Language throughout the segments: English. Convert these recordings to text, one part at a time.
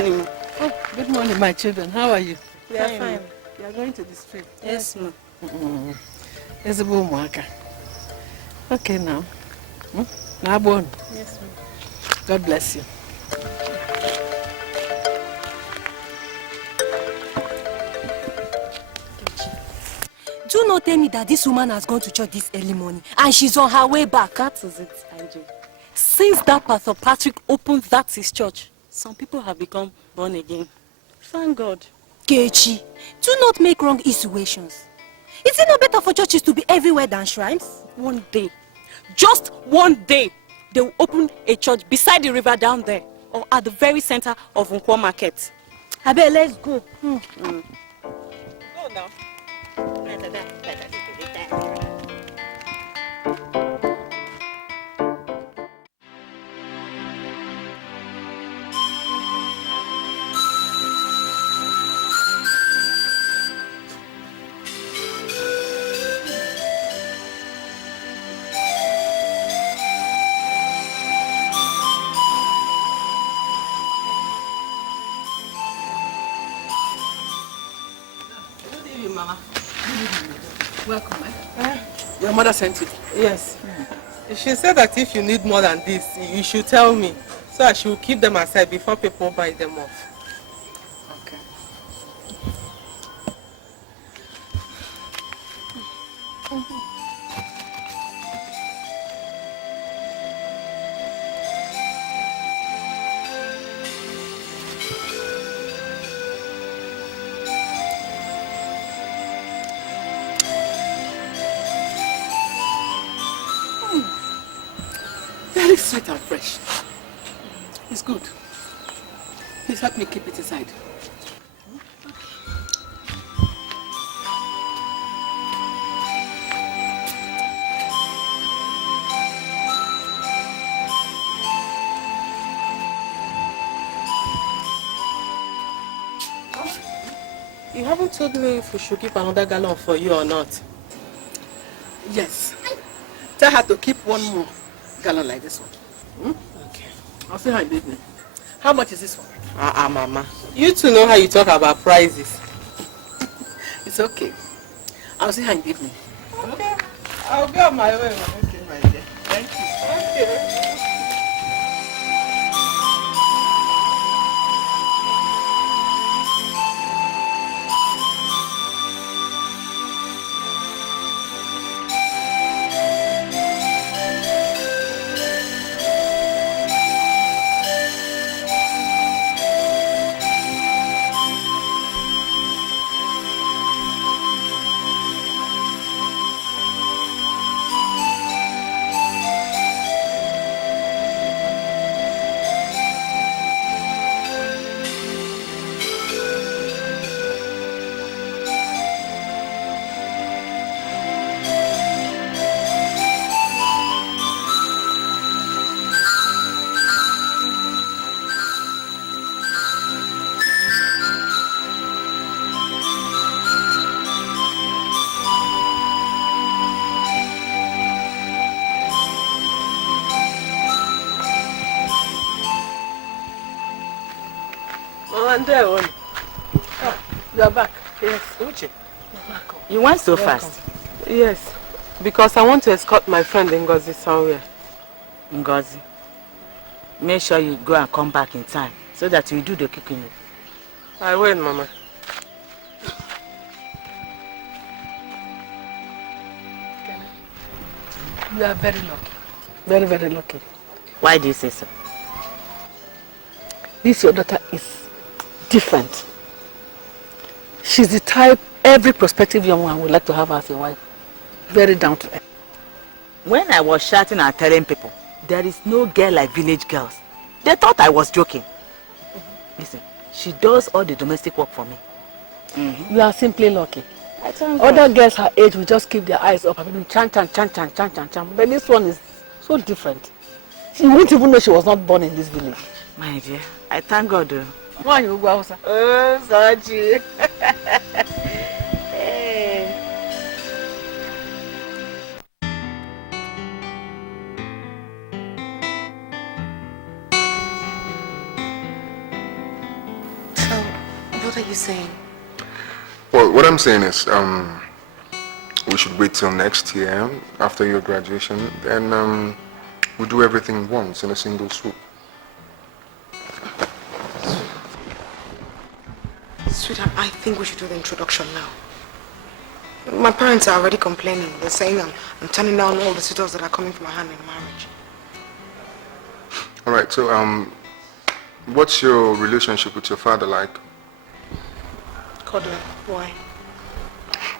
morning. Oh, good morning, my children. How are you? We are fine. You are going to the street? Yes, ma'am. There's a boom worker. Okay, now. Now, born. Yes, ma'am. God bless you. Do not tell me that this woman has gone to church this early morning and she's on her way back. That is it, Angie. Since that Pastor Patrick opened that his church, Some people have become born again. Thank God. Kechi, do not make wrong insinuations. Is it not better for churches to be everywhere than shrines? One day, just one day, they will open a church beside the river down there or at the very center of Ozokwor market. Abel, let's go. Go now. Mama. Welcome, Your mother sent you? Yes. She said that if you need more than this, you should tell me. So I should keep them aside before people buy them off. Okay. Very sweet and fresh. It's good. Please help me keep it inside. You haven't told me if we should keep another gallon for you or not. Yes. Tell her to keep one more gallon like this one. Okay. I'll see her in the evening. How much is this one? Mama. You two know how you talk about prices. It's okay. I'll see her in the evening. Okay. I'll go on my way. Okay, my dear. Thank you. Okay. You are back. Yes. Uche, you went so fast. Yes. Because I want to escort my friend Ngozi somewhere. Ngozi, make sure you go and come back in time so that you do the cooking. I will, Mama. You are very lucky. Very, very lucky. Why do you say so? This your daughter is different. She's the type every prospective young one would like to have as a wife. Very down to earth. When I was shouting and telling people, there is no girl like village girls, they thought I was joking. Listen, she does all the domestic work for me. You are simply lucky. I thank Other God. girls her age will just keep their eyes up. I mean, chan. But this one is so different. She wouldn't even know she was not born in this village. My dear, I thank God. Why you go outside? Oh, Sachi. Well, what I'm saying is, we should wait till next year after your graduation. Then we'll do everything once in a single swoop. Sweetheart, I think we should do the introduction now. My parents are already complaining. They're saying I'm turning down all the suitors that are coming for my hand in marriage. All right, so what's your relationship with your father like? Cuddler, why?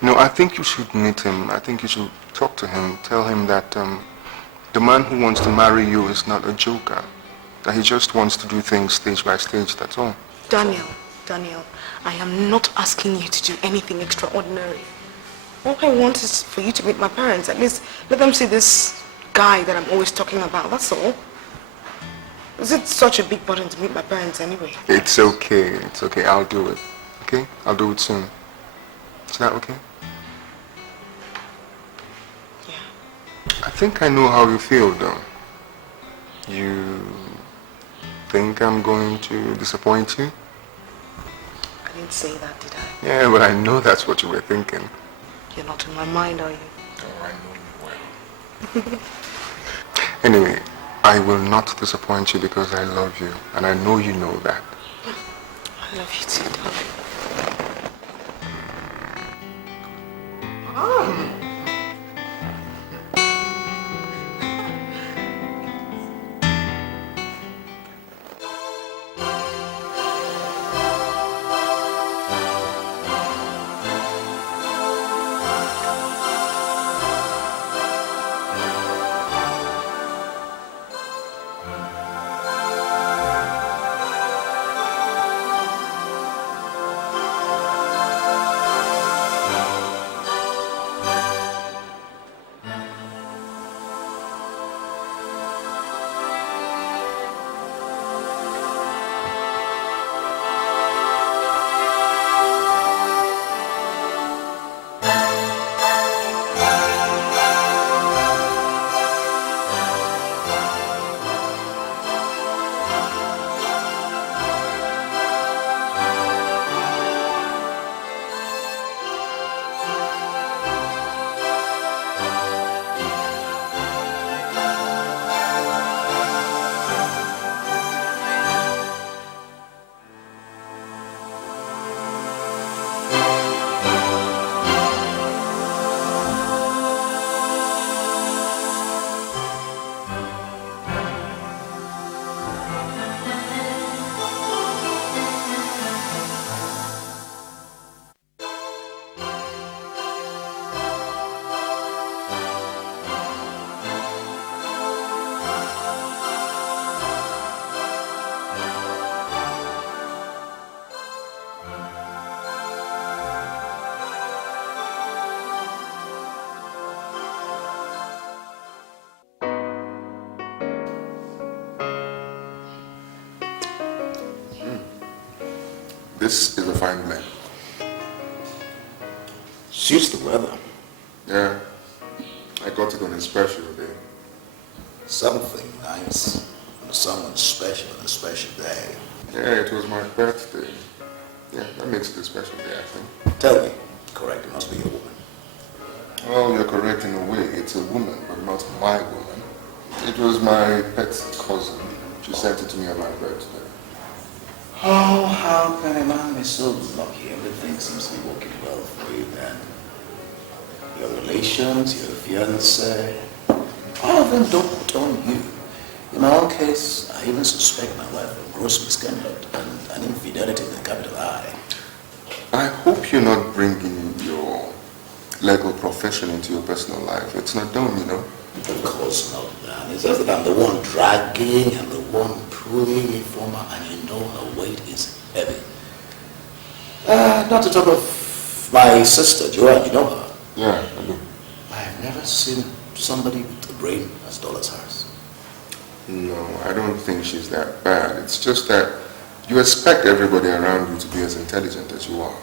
No, I think you should meet him. I think you should talk to him. Tell him that the man who wants to marry you is not a joker. That he just wants to do things stage by stage, that's all. Daniel, I am not asking you to do anything extraordinary. All I want is for you to meet my parents. At least let them see this guy that I'm always talking about, that's all. Is it such a big burden to meet my parents anyway? It's okay, I'll do it. Okay? I'll do it soon. Is that okay? Yeah. I think I know how you feel though. You think I'm going to disappoint you? I didn't say that, did I? Yeah, but I know that's what you were thinking. You're not in my mind, are you? Oh, I know you well. Anyway, I will not disappoint you because I love you, and I know you know that. I love you too, darling. This is a fine blend. Suits the weather. Yeah, I got it on a special day. Something nice for someone special on a special day. Yeah, it was my birthday. Yeah, that makes it a special day, I think. Tell me, correct, it must be a woman. Well, you're correct in a way. It's a woman, but not my woman. It was my pet cousin. She sent it to me on my birthday. Oh, how can a man be so lucky? Everything seems to be working well for you then. Your relations, your fiancé, all of them don't put on you. In my own case, I even suspect my wife of gross misconduct and an infidelity with a capital I. I hope you're not bringing your legal profession into your personal life. It's not done, you know. Of course not, man. It's just that I'm the one dragging and the one pulling it from her, and you know her weight is heavy. Not to talk of my sister, Joanne, you know her? Yeah, I do. I've never seen somebody with a brain as dull as hers. No, I don't think she's that bad. It's just that you expect everybody around you to be as intelligent as you are.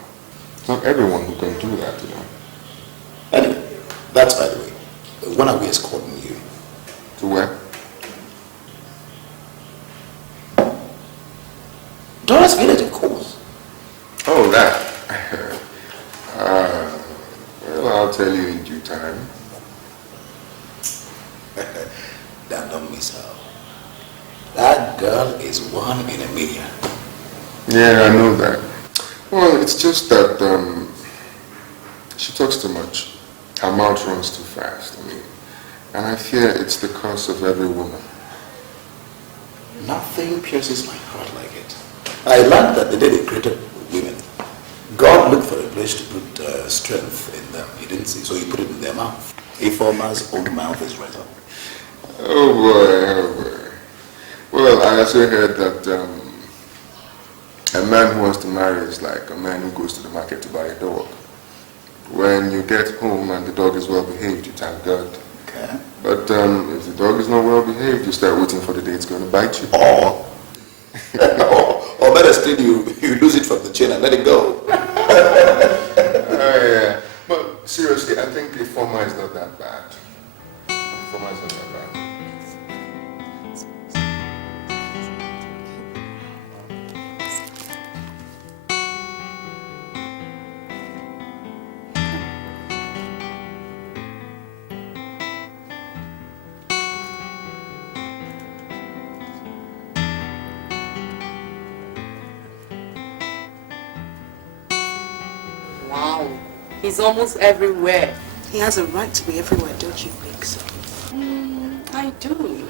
It's not everyone who can do that, you know. Anyway, that's by the way. When are we escorting you? To where? Dora's village, of course. Oh, that. I'll tell you in due time. Dan, don't miss her. That girl is 1 in a million. Yeah, I know that. Well, it's just that she talks too much. Her mouth runs too fast. And I fear it's the curse of every woman. Nothing pierces my heart like it. I learned that the day they created women, God looked for a place to put strength in them. He didn't see, so he put it in their mouth. A former's own mouth is right up. Oh boy. Well, I also heard that a man who wants to marry is like a man who goes to the market to buy a dog. When you get home and the dog is well behaved, you thank God. Okay. But if the dog is not well behaved, you start waiting for the day it's going to bite you. Or better still, you lose it from the chain and let it go. Oh yeah. But seriously, I think the former is not that bad. The former is not that bad. Wow, he's almost everywhere. He has a right to be everywhere, don't you think so? I do.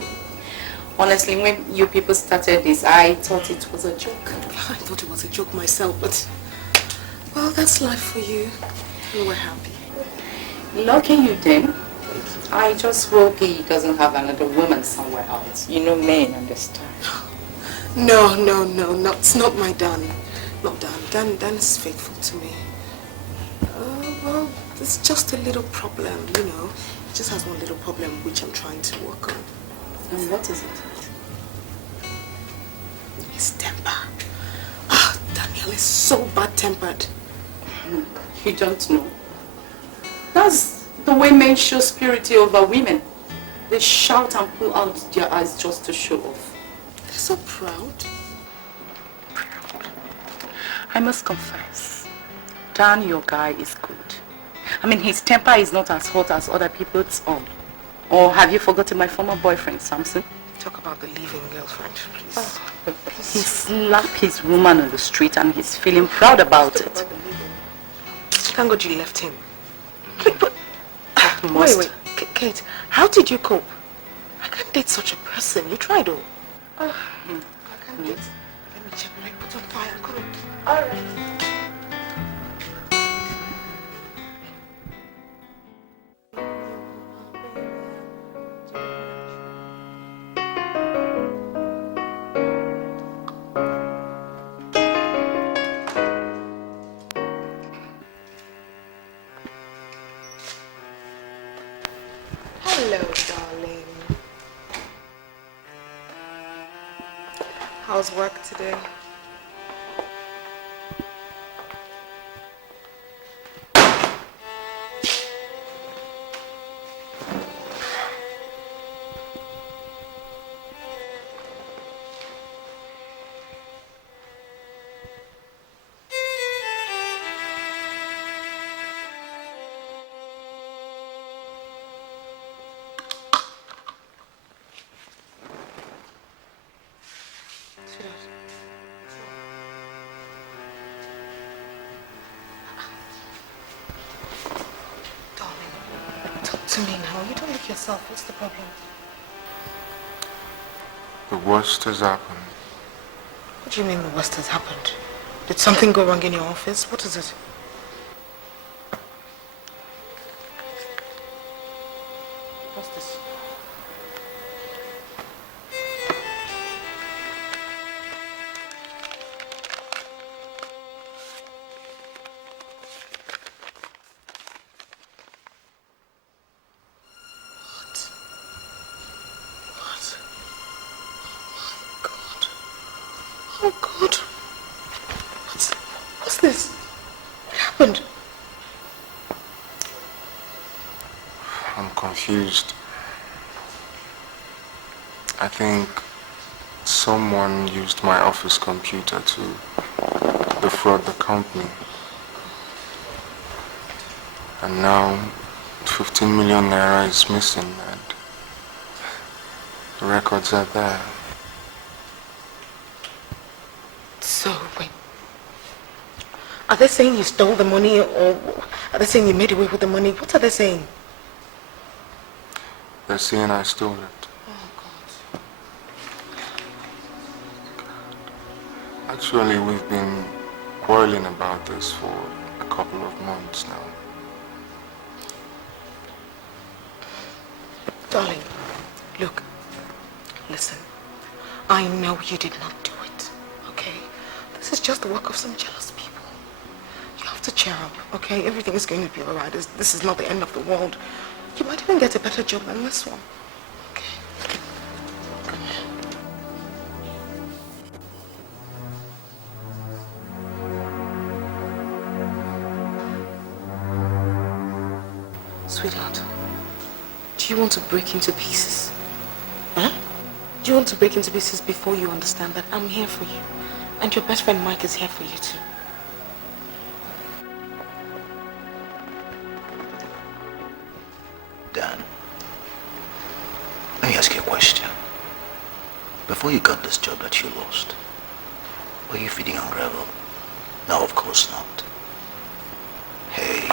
Honestly, when you people started this, I thought it was a joke. I thought it was a joke myself, but... Well, that's life for you. And we're happy. Lucky you then. I just hope he doesn't have another woman somewhere else. You know, men understand. No, it's not my Dan. Not Dan. Dan is faithful to me. Well, it's just a little problem, you know. He just has one little problem which I'm trying to work on. And what is it? His temper. Daniel is so bad-tempered. You don't know. That's the way men show superiority over women. They shout and pull out their eyes just to show off. They're so proud. I must confess, Dan, your guy is good. I mean, his temper is not as hot as other people's own. Or have you forgotten my former boyfriend, Samson? Talk about the leaving girlfriend, please. He slapped his woman on the street and he's feeling proud about it. Thank God you left him. But, wait, Kate, how did you cope? I can't date such a person. You tried, though. I can't date. Let me check what I put on fire. Come on. All right. Hello, darling. How's work today? To me now, you don't look yourself. What's the problem? The worst has happened. What do you mean the worst has happened? Did something go wrong in your office? What is it? What's this? Oh God! What's this? What happened? I'm confused. I think someone used my office computer to defraud the company. And now 15 million naira is missing and the records are there. So, wait. Are they saying you stole the money or are they saying you made away with the money? What are they saying? They're saying I stole it. Oh, God. Actually, we've been quarreling about this for a couple of months now. Darling, look, listen. I know you did not do it, okay? This is just the work of some jealous people. You have to cheer up, okay? Everything is going to be alright. This is not the end of the world. You might even get a better job than this one. Okay? Come on. Sweetheart, do you want to break into pieces? Huh? Do you want to break into pieces before you understand that I'm here for you? And your best friend Mike is here for you too. Dan, let me ask you a question. Before you got this job that you lost, were you feeding on gravel? No, of course not. Hey,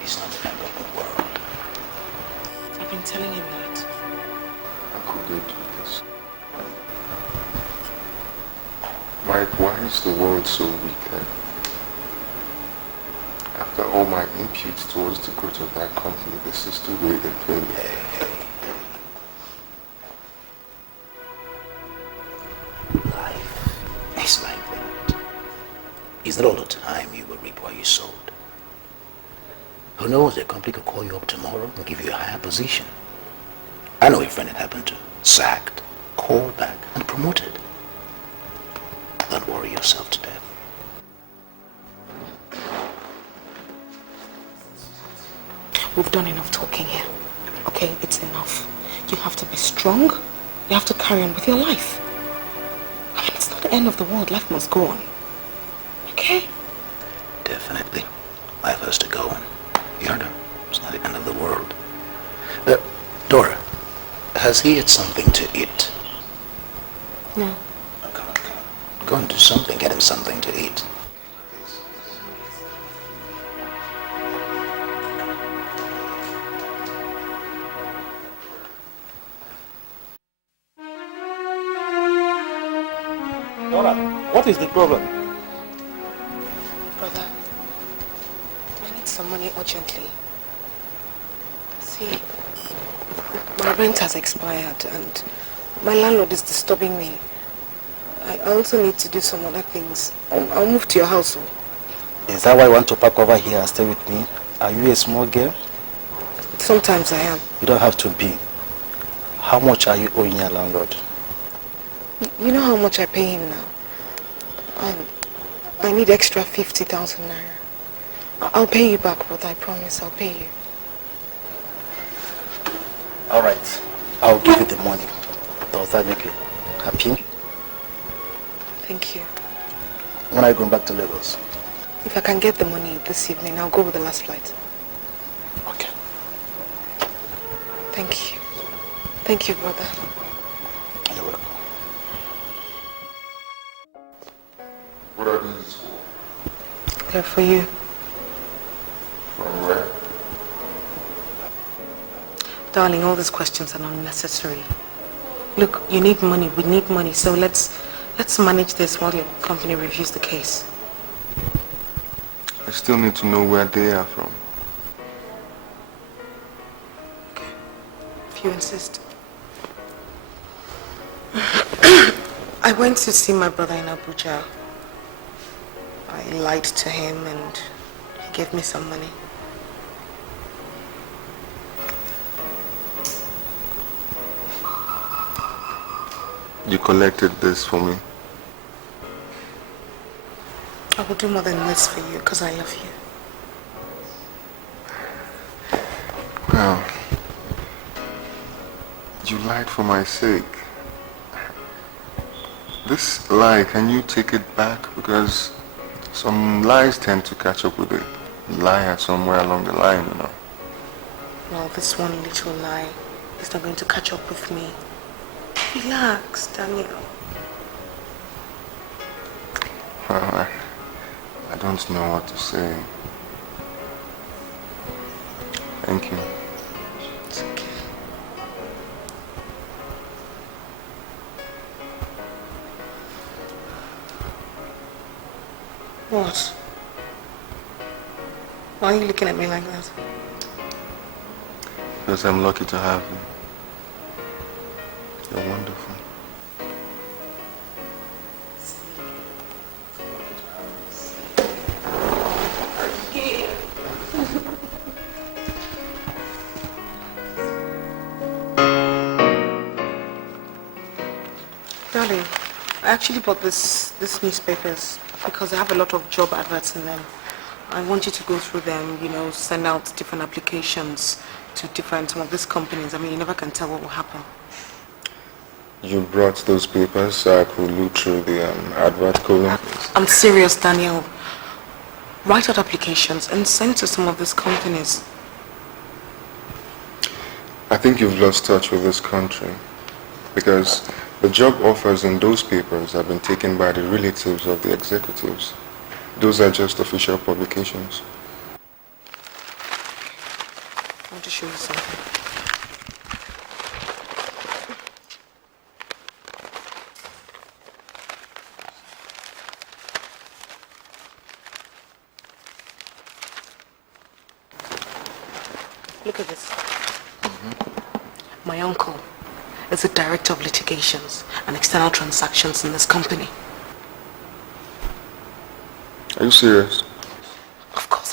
it's not the end of the world. I've been telling him that. How could they do this? Mike, why is the world so wicked? After all my input towards the growth of that company, this is the way they pay me. Hey. Life is like that. It's not all the time you will reap what you sowed. Who knows, the company could call you up tomorrow and give you a higher position. I know a friend it happened to. Sacked, called back, and promoted. Don't worry yourself to death. We've done enough talking here. Okay, it's enough. You have to be strong. You have to carry on with your life. I mean, it's not the end of the world. Life must go on. Okay? Definitely. Life has to go on. You heard her. It's not the end of the world. Dora, has he had something to eat? No. Oh, come on. Go and do something. Get him something to eat. Dora, what is the problem? Brother, I need some money urgently. See, my rent has expired and my landlord is disturbing me. I also need to do some other things. I'll move to your house. Is that why you want to park over here and stay with me? Are you a small girl? Sometimes I am. You don't have to be. How much are you owing your landlord? You know how much I pay him now? I need extra 50,000 naira. I'll pay you back, brother. I promise I'll pay you. Alright. I'll give you the money. Does that make you happy? Thank you. When are you going back to Lagos? If I can get the money this evening, I'll go with the last flight. Okay. Thank you. Thank you, brother. You're welcome. What are these for? They're for you. From where? Darling, all these questions are unnecessary. Look, you need money, we need money, so let's manage this while your company reviews the case. I still need to know where they are from. Okay, if you insist. I went to see my brother in Abuja. I lied to him and he gave me some money. You collected this for me. I will do more than this for you because I love you. Well, you lied for my sake. This lie, can you take it back? Because some lies tend to catch up with it. liar somewhere along the line, you know. Well, this one little lie is not going to catch up with me. Relax, Daniel. Well, I don't know what to say. Thank you. It's okay. What? Why are you looking at me like that? Because I'm lucky to have you. You're wonderful. Darling, I actually bought this newspapers because I have a lot of job adverts in them. I want you to go through them, you know, send out different applications to some of these companies. I mean, you never can tell what will happen. You brought those papers so I could look through the advert column? I'm serious, Daniel. Write out applications and send to some of these companies. I think you've lost touch with this country because the job offers in those papers have been taken by the relatives of the executives. Those are just official publications. I want to show you something. Look at this. My uncle is the director of litigations and external transactions in this company. Are you serious? Of course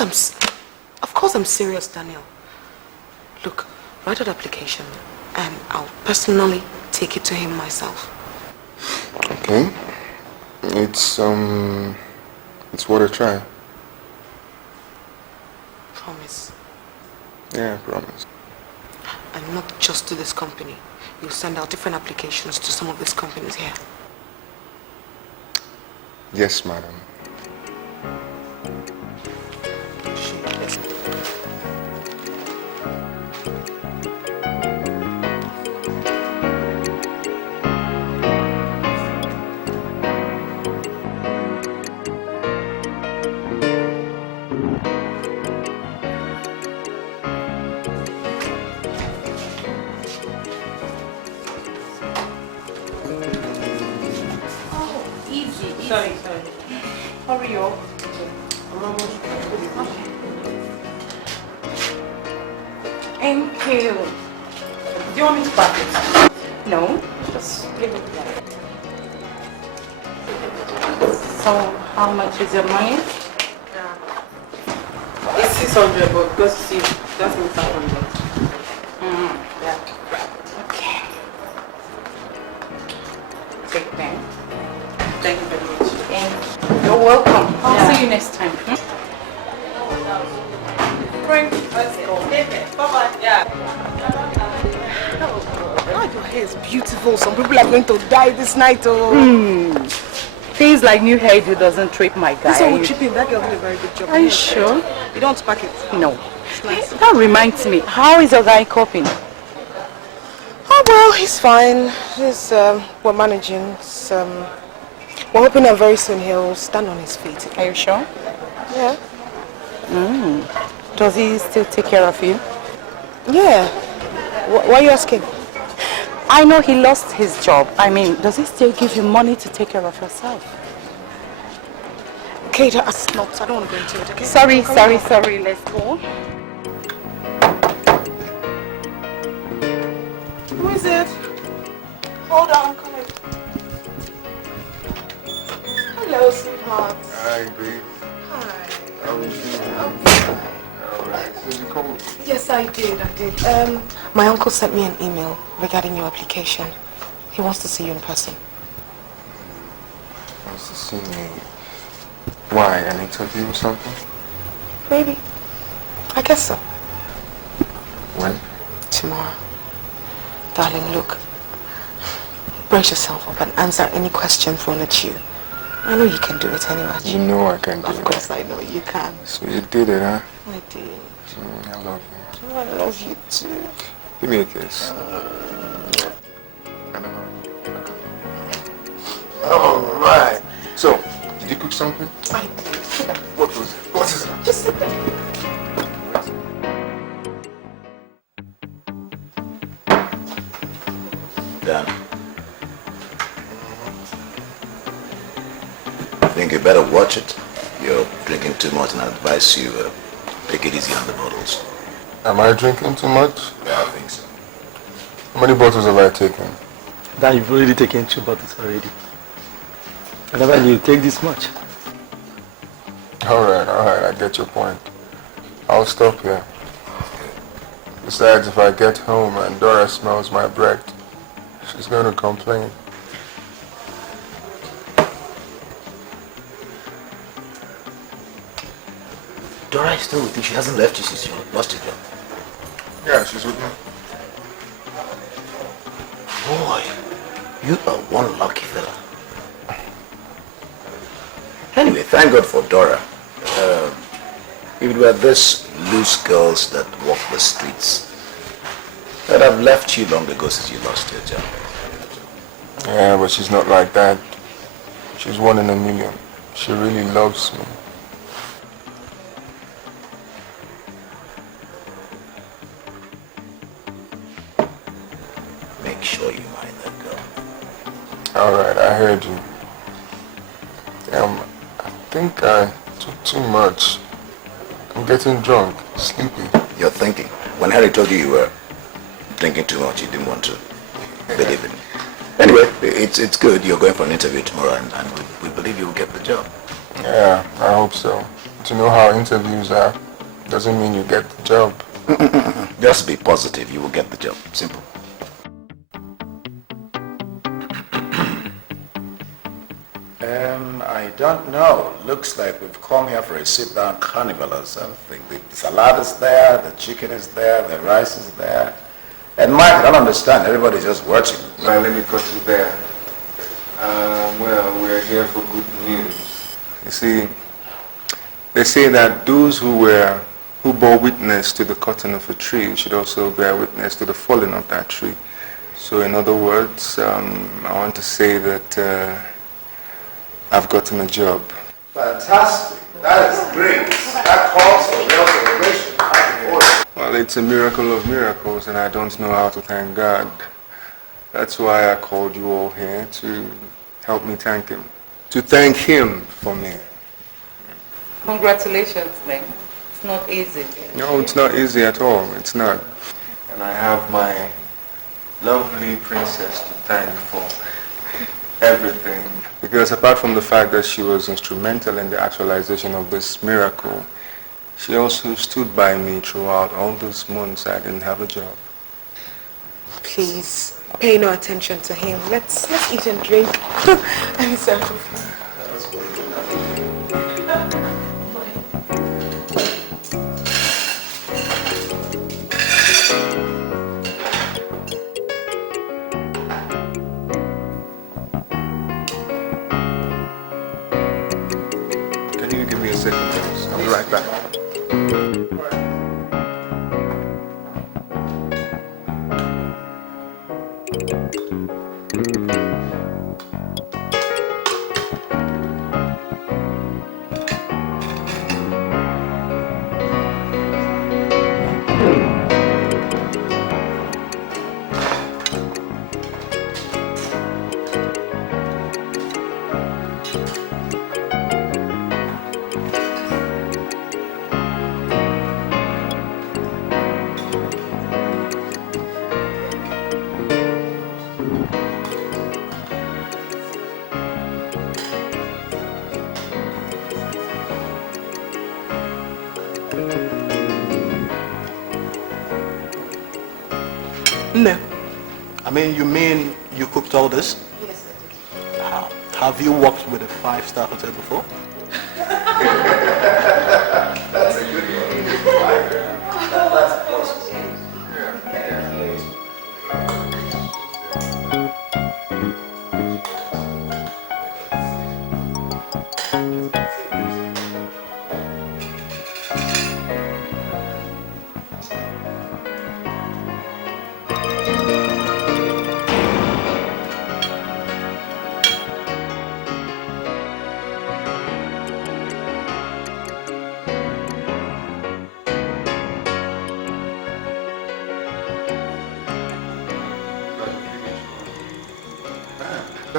I'm serious, Daniel. Look, write an application and I'll personally take it to him myself. Okay. It's worth a try. Promise. Yeah, I promise. And not just to this company. You'll send out different applications to some of these companies here. Yes, madam. Sorry. Hurry up. Thank you. Do you want me to pack it? No, just leave it there. So, how much is your money? It's 600, but because see, that's me 500. Yeah. Okay. Take them. Thank you very much. And you're welcome. I'll see you next time. Great. Let's go. Bye-bye. Yeah. Oh, your hair is beautiful. Some people are going to die this night. Oh. Things like new hairdo doesn't trip my guy. This one will chip in. That girl did a very good job. Are you sure? You don't want to pack it? No. It's nice. That reminds me, how is your guy coping? Oh, well, he's fine. We're managing. We're hoping that very soon he'll stand on his feet again. Are you sure? Yeah. Does he still take care of you? Yeah. Why are you asking? I know he lost his job. I mean, does he still give you money to take care of yourself? Kate, that's not. I don't want to go into it, okay? Sorry. Let's go. Who is it? Hold on, I'm coming. Hello, sweetheart. Hi, babe. Hi. How are you doing? Alright, so you called? Yes, I did. My uncle sent me an email regarding your application. He wants to see you in person. Wants to see me. Why? An interview or something? Maybe. I guess so. When? Tomorrow. Darling, look. Brace yourself up and answer any question thrown at you. I know you can do it anyway. You know I can do it. Of course I know you can. So you did it, huh? I did. I love you. I love you too. Give me a kiss. All right. So, did you cook something? I did. What was it? What is it? Just sit there. Dan, I think you better watch it. You're drinking too much, and I advise you take it easy on the bottles. Am I drinking too much? Yeah, I think so. How many bottles have I taken? Dan, you've already taken 2 bottles already. I never knew you take this much. All right, I get your point. I'll stop here. Besides, if I get home and Dora smells my breath, she's going to complain. Dora is still with you. She hasn't left you since you lost your job. Yeah, she's with me. Boy, you are one lucky fella. Anyway, thank God for Dora. If it were these loose girls that walk the streets, I'd have left you long ago since you lost your job. Yeah, but she's not like that. She's 1 in a million. She really loves me. Make sure you mind that girl. All right, I heard you. I think I took too much. I'm getting drunk, sleepy. You're thinking. When Harry told you you were drinking too much, you didn't want to believe it. Anyway, it's good. You're going for an interview tomorrow, and we believe you will get the job. Yeah, I hope so. To know how interviews are doesn't mean you get the job. Just be positive. You will get the job. Simple. I don't know. Looks like we've come here for a sit-down carnival or something. The salad is there, the chicken is there, the rice is there. And Mike, I don't understand. Everybody's just watching. Well, let me cut you there. Well, we're here for good news. You see, they say that those who bore witness to the cutting of a tree should also bear witness to the falling of that tree. So in other words, I want to say that I've gotten a job. Fantastic. That is great. That calls for real celebration. Well, it's a miracle of miracles, and I don't know how to thank God. That's why I called you all here, to help me thank Him. To thank Him for me. Congratulations, man. It's not easy. No, it's not easy at all. It's not. And I have my lovely princess to thank for everything. Because apart from the fact that she was instrumental in the actualization of this miracle, she also stood by me throughout all those months I didn't have a job. Please, pay no attention to him. Let's eat and drink. I'm sorry. Can you give me a second, please? I'll be right back. No. I mean, you mean you cooked all this? Yes, I did. Have you worked with a 5-star hotel before? That's a good one. That's a plus.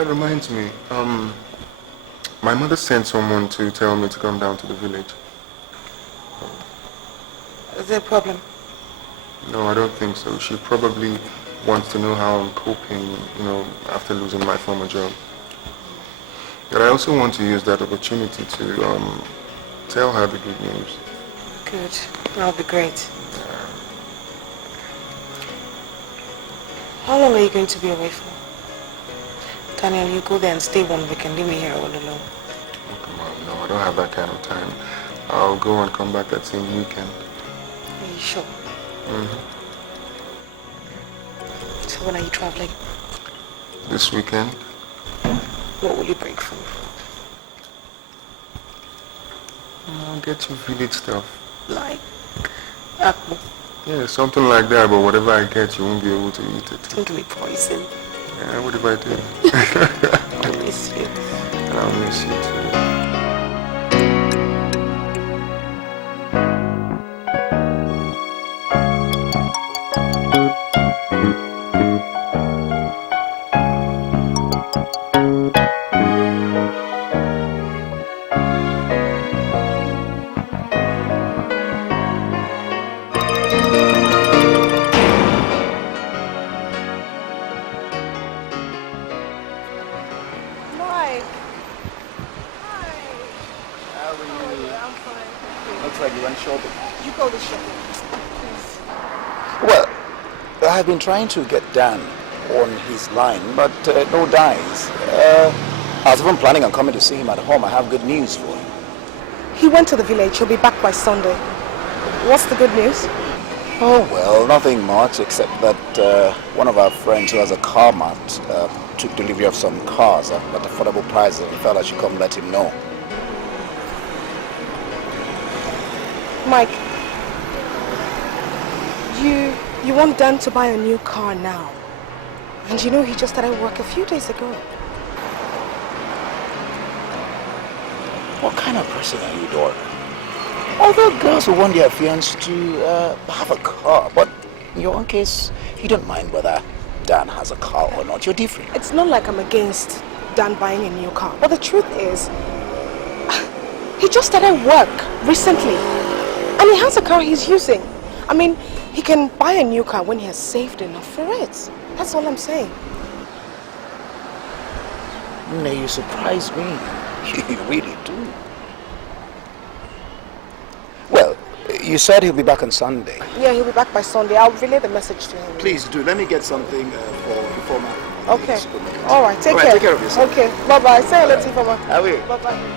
That reminds me. My mother sent someone to tell me to come down to the village. Is there a problem? No, I don't think so. She probably wants to know how I'm coping, after losing my former job. But I also want to use that opportunity to tell her the good news. Good. That'll be great. How long are you going to be away for? Daniel, you go there and stay 1 week and leave me here all alone. Oh, come on. No, I don't have that kind of time. I'll go and come back that same weekend. Are you sure? Mm-hmm. So when are you traveling? This weekend. What will you bring for me? I'll get you village stuff. Like apple. Yeah, something like that, but whatever I get, you won't be able to eat it. Don't do it poison. Yeah, what if I do? I'll miss you. And I'll miss you too. I've been trying to get Dan on his line, but no dice. I was even planning on coming to see him at home. I have good news for him. He went to the village. He'll be back by Sunday. What's the good news? Oh, well, nothing much except that one of our friends who has a car mart took delivery of some cars at affordable prices and felt I should come let him know. Mike, you want Dan to buy a new car now. And you know he just started work a few days ago. What kind of person are you, Dora? Other girls who want their fiancé to have a car, but in your own case, you don't mind whether Dan has a car or not. You're different. It's not like I'm against Dan buying a new car, but the truth is, he just started work recently, and he has a car he's using. I mean, he can buy a new car when he has saved enough for it. That's all I'm saying. No, you surprise me. You really do. Well, you said he'll be back on Sunday. Yeah, he'll be back by Sunday. I'll relay the message to him. Please do. Let me get something for my... Okay. All right, take care. Take care of yourself. Okay, bye-bye. Say hello to Ifeoma. I will. Bye-bye.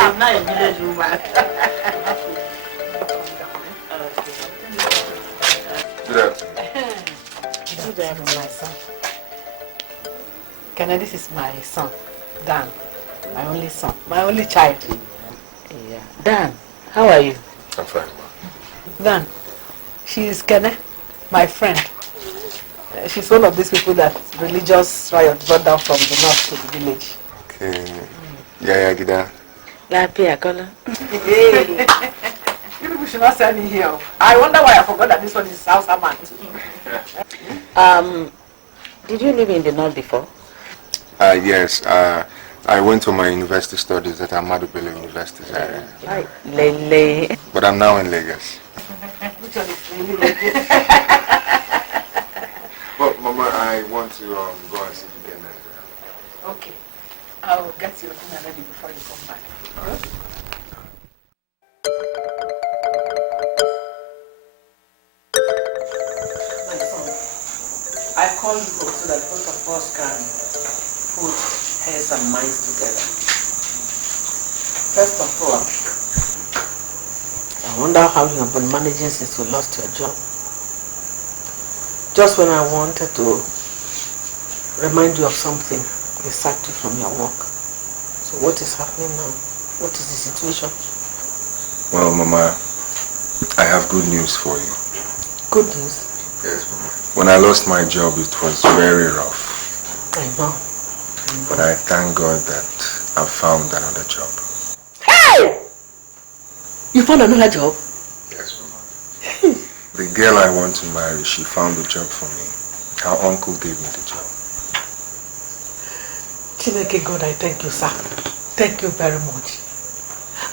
I'm not a village woman. Good afternoon, my son. Kenna, this is my son, Dan. My only son, my only child. Yeah. Dan, how are you? I'm fine, ma. Dan, she's Kenna, my friend. She's one of these people that religious riot brought down from the north to the village. Okay. Yeah, Gida. Hey. You people should not send me here. I wonder why I forgot that this one is South Aman. Did you live in the north before? Yes. I went to my university studies at Ahmadu Bello University. Lele. But I'm now in Lagos. Which one is Lele? But Mama, I want to go and see you again. Okay. I'll get your dinner ready before you come back. My son, I called you so that both of us can put heads and minds together. First of all, I wonder how you have been managing since we lost your job. Just when I wanted to remind you of something, they sacked you from your work. So what is happening now? What is the situation? Well, Mama, I have good news for you. Good news? Yes, Mama. When I lost my job, it was very rough. I know. But I thank God that I found another job. Hey! You found another job? Yes, Mama. The girl I want to marry, she found a job for me. Her uncle gave me the job. Chineke God, I thank you, sir. Thank you very much.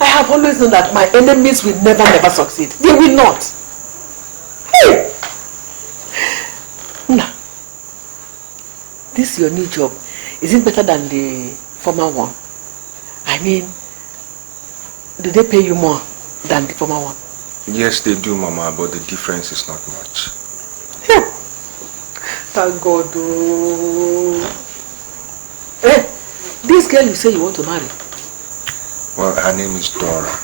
I have always known that my enemies will never succeed. They will not. Hey! Now, this your new job. Is it better than the former one? I mean, do they pay you more than the former one? Yes, they do, Mama, but the difference is not much. Thank God. Oh. Hey, this girl you say you want to marry? Well, her name is Dora,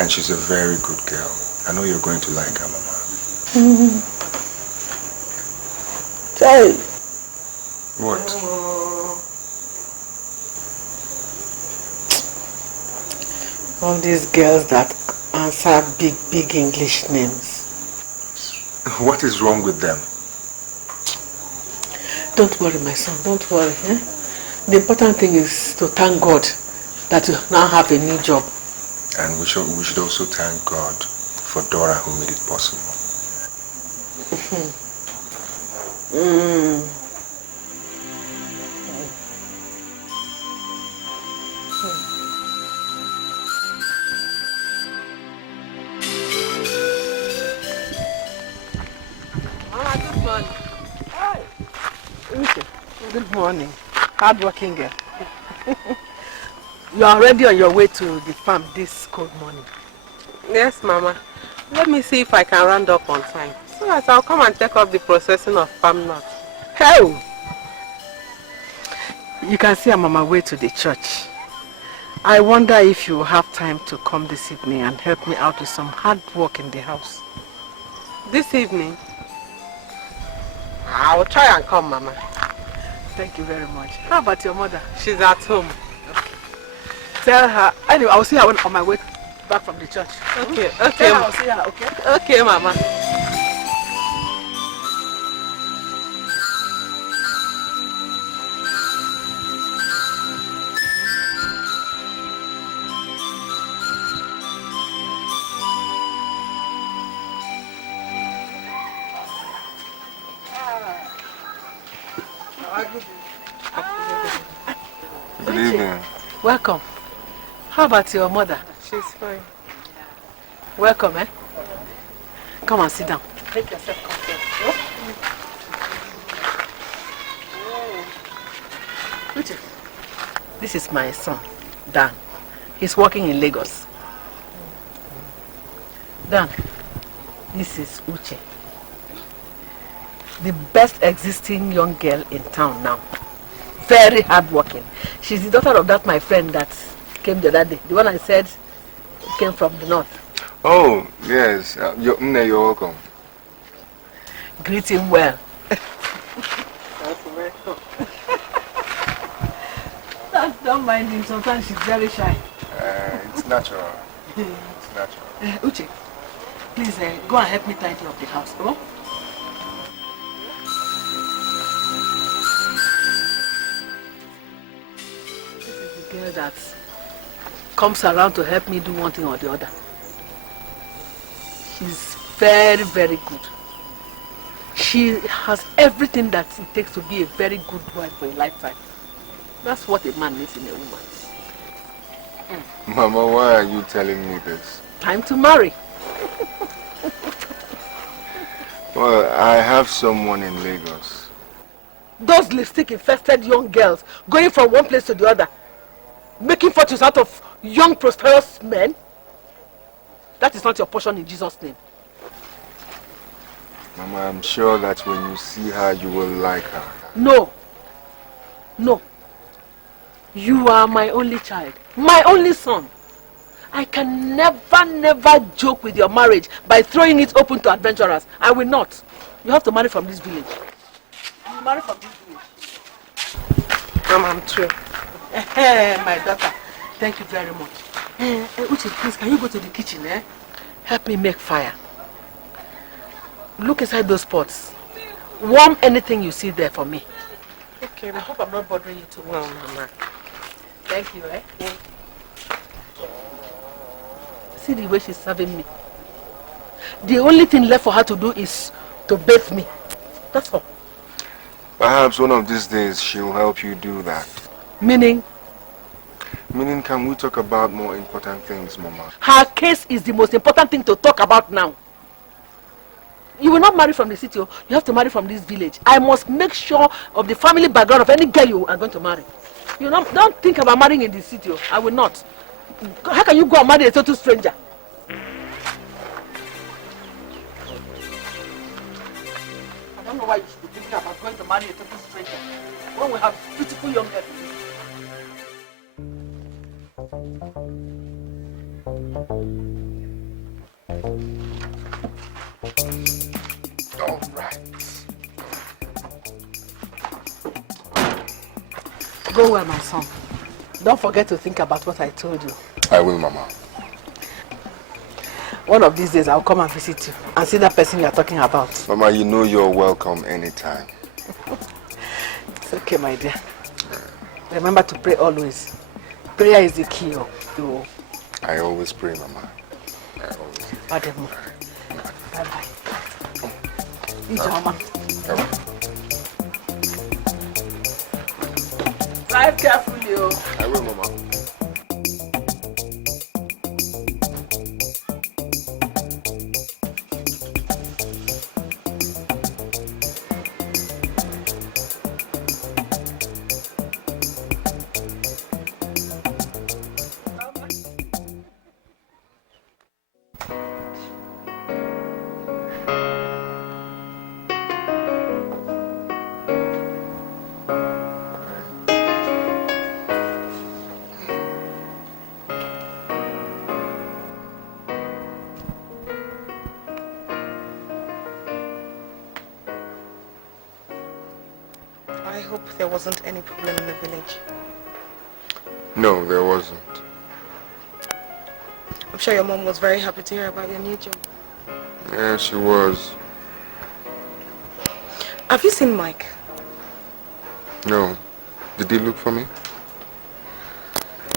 and she's a very good girl. I know you're going to like her, Mama. Child. What? All these girls that answer big English names. What is wrong with them? Don't worry, my son, don't worry. Eh? The important thing is to thank God that you now have a new job. And we should also thank God for Dora who made it possible. Good morning. Hi. Good morning. Hard-working girl. You are already on your way to the farm this cold morning. Yes, Mama. Let me see if I can round up on time, so that I'll come and take up the processing of palm nuts. Hell! You can see I'm on my way to the church. I wonder if you have time to come this evening and help me out with some hard work in the house. This evening? I will try and come, Mama. Thank you very much. How about your mother? She's at home. Okay. Tell her. Anyway, I'll see her on my way back from the church. Okay, Tell her I'll see her, okay? Okay, Mama. Good evening. Welcome. How about your mother? She's fine. Welcome, eh? Come and sit down. Make yourself comfortable. Uche, this is my son, Dan. He's working in Lagos. Dan, this is Uche. The best existing young girl in town now. Very hardworking. She's the daughter of that my friend that came the other day. The one I said came from the north. Oh, yes. You're welcome. Greet him well. Don't mind him. Sometimes she's very shy. It's natural. It's natural. Uche, please go and help me tidy up the house. Come on. Girl that comes around to help me do one thing or the other. She's very good. She has everything that it takes to be a very good wife for a lifetime. That's what a man needs in a woman. Mama, why are you telling me this? Time to marry. Well, I have someone in Lagos. Those lipstick-infested young girls going from one place to the other, making fortunes out of young, prosperous men. That is not your portion in Jesus' name. Mama, I'm sure that when you see her, you will like her. No. No. You are my only child. My only son. I can never joke with your marriage by throwing it open to adventurers. I will not. You have to marry from this village. You marry from this village. Mama, I'm true. My daughter, thank you very much. Uche, please, can you go to the kitchen, eh? Help me make fire. Look inside those pots. Warm anything you see there for me. Okay, I hope I'm not bothering you too much. No, Mama. Thank you, eh? Yeah. See the way she's serving me. The only thing left for her to do is to bathe me. That's all. Perhaps one of these days she'll help you do that. Meaning? Meaning, can we talk about more important things, Mama? Her case is the most important thing to talk about now. You will not marry from the city. You have to marry from this village. I must make sure of the family background of any girl you are going to marry. You don't think about marrying in the city. I will not. How can you go and marry a total stranger? I don't know why you should be thinking about going to marry a total stranger when we have beautiful young girls. All right. Go well, my son. Don't forget to think about what I told you. I will, Mama. One of these days, I'll come and visit you and see that person you are talking about. Mama, you know you're welcome anytime. It's okay, my dear. Remember to pray always. Prayer is the key. I always pray, Mama. I always. Bye-bye. Mama. Drive carefully. I will, Mama. I hope there wasn't any problem in the village. No, there wasn't. I'm sure your mom was very happy to hear about your new job. Yeah, she was. Have you seen Mike? No. Did he look for me?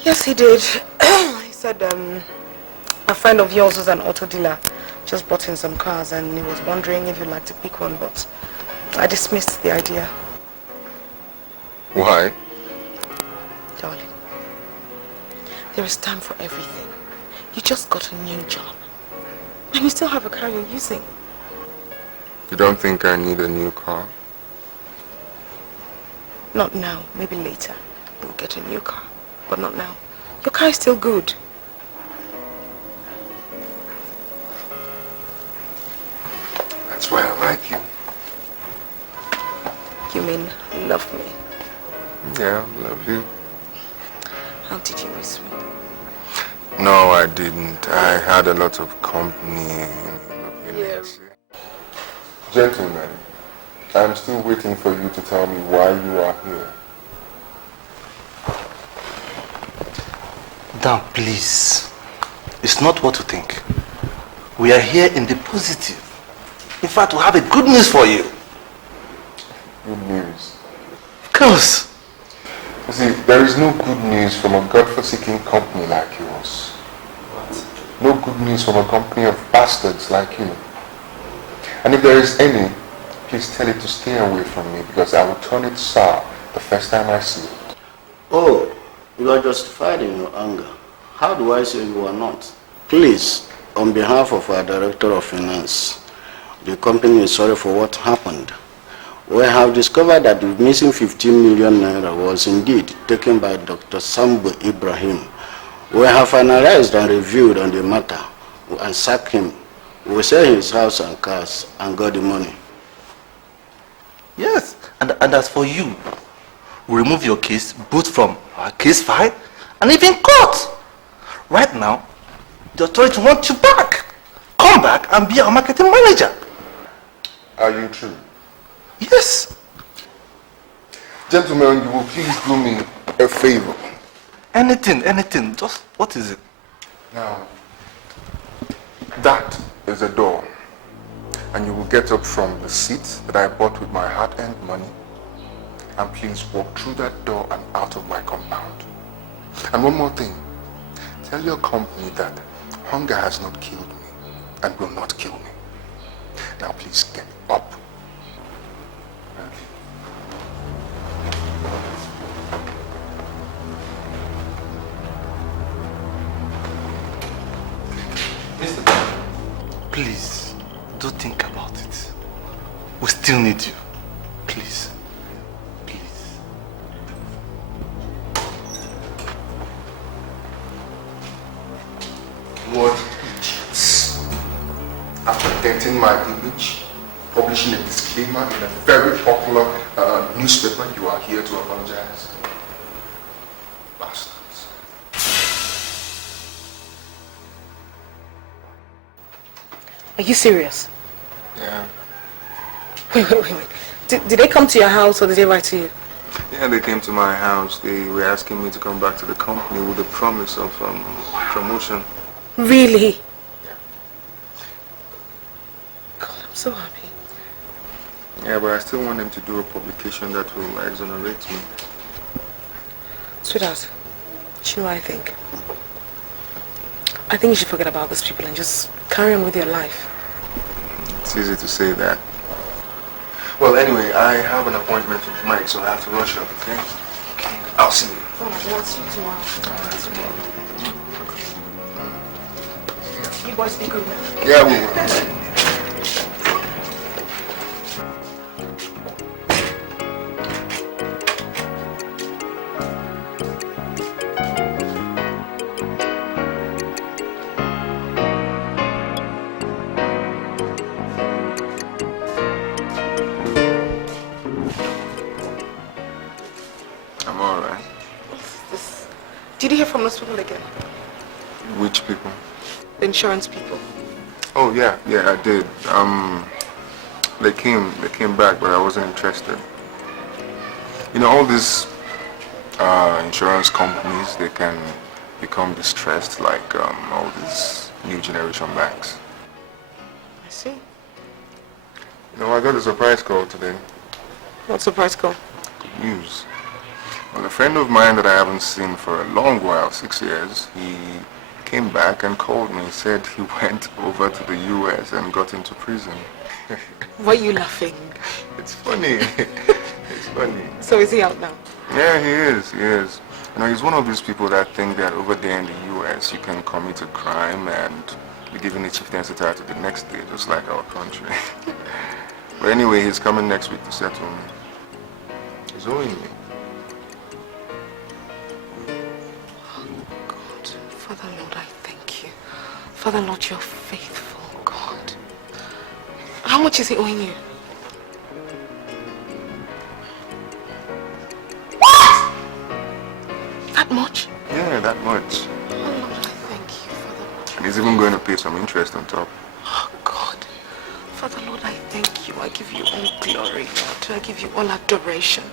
Yes, he did. He said a friend of yours was an auto dealer. Just brought in some cars and he was wondering if you'd like to pick one, but I dismissed the idea. Why? Darling, there is time for everything. You just got a new job. And you still have a car you're using. You don't think I need a new car? Not now, maybe later. You'll get a new car, but not now. Your car is still good. That's why I like you. You mean love me? Yeah, I love you. How did you miss me? No, I didn't. I had a lot of company in the village. Gentlemen, I'm still waiting for you to tell me why you are here. Dan, please. It's not what you think. We are here in the positive. In fact, we have a good news for you. Good news? Of course. You see, there is no good news from a God-forsaken company like yours. What? No good news from a company of bastards like you. And if there is any, please tell it to stay away from me because I will turn it sour the first time I see it. Oh, you are justified in your anger. How do I say you are not? Please, on behalf of our Director of Finance, the company is sorry for what happened. We have discovered that the missing 15 million naira was indeed taken by Dr. Sambo Ibrahim. We have analyzed and reviewed on the matter and sacked him. We sell his house and cars and got the money. Yes, and as for you, we remove your case both from our case file and even court. Right now, The authority wants you back. Come back and be our marketing manager. Are you true? Yes. Gentlemen, you will please do me a favor. Anything. Just, what is it? Now, that is a door. And you will get up from the seat that I bought with my hard-earned money. And please walk through that door and out of my compound. And one more thing. Tell your company that hunger has not killed me and will not kill me. Now please get up. Please, don't think about it. We still need you. Please. What idiots. After denting my image, publishing a disclaimer in a very popular newspaper, you are here to apologize. Bastards. Are you serious? Yeah. Wait. Did they come to your house or did they write to you? Yeah, they came to my house. They were asking me to come back to the company with the promise of promotion. Really? Yeah. God, I'm so happy. Yeah, but I still want them to do a publication that will exonerate me. Sweetheart, you know what I think? I think you should forget about these people and just carry on with your life. It's easy to say that. Well, anyway, I have an appointment with Mike, so I have to rush up, okay? Okay. I'll see you. I'll see you tomorrow. You boys be good now. Yeah, we will. I'm alright. Did you hear from those people again? Which people? The insurance people. Oh yeah, I did. They came back, but I wasn't interested. You know, all these insurance companies, they can become distressed, like all these new generation banks. I see. You know, I got a surprise call today. What surprise call? Good news. Well, a friend of mine that I haven't seen for a long while, 6 years, he came back and called me, said he went over to the US and got into prison. Why are you laughing? It's funny. It's funny. So is he out now? Yeah, he is. You know, he's one of these people that think that over there in the US you can commit a crime and be given a chieftaincy title the next day, just like our country. But anyway, he's coming next week to settle me. He's owing me. Father Lord, I thank you. Father Lord, you're faithful, God. How much is he owing you? What? That much? Yeah, that much. Oh Lord, I thank you, Father Lord. And he's even going to pay some interest on top. Oh God. Father Lord, I thank you. I give you all glory, Lord. I give you all adoration.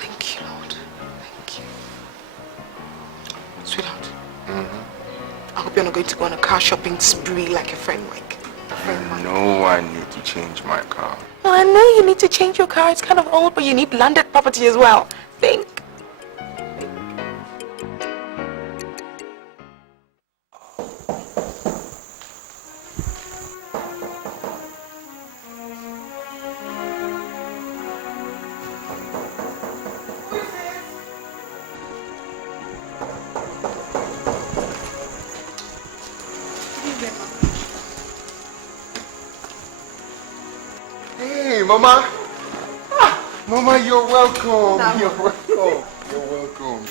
Thank you, Lord. Thank you. Sweetheart. I hope you're not going to go on a car shopping spree like a friend Mike. No, I need to change my car. Well, I know you need to change your car. It's kind of old, but you need landed property as well. Think. Hey, Mama. Mama, you're welcome. No. You're welcome. You're welcome.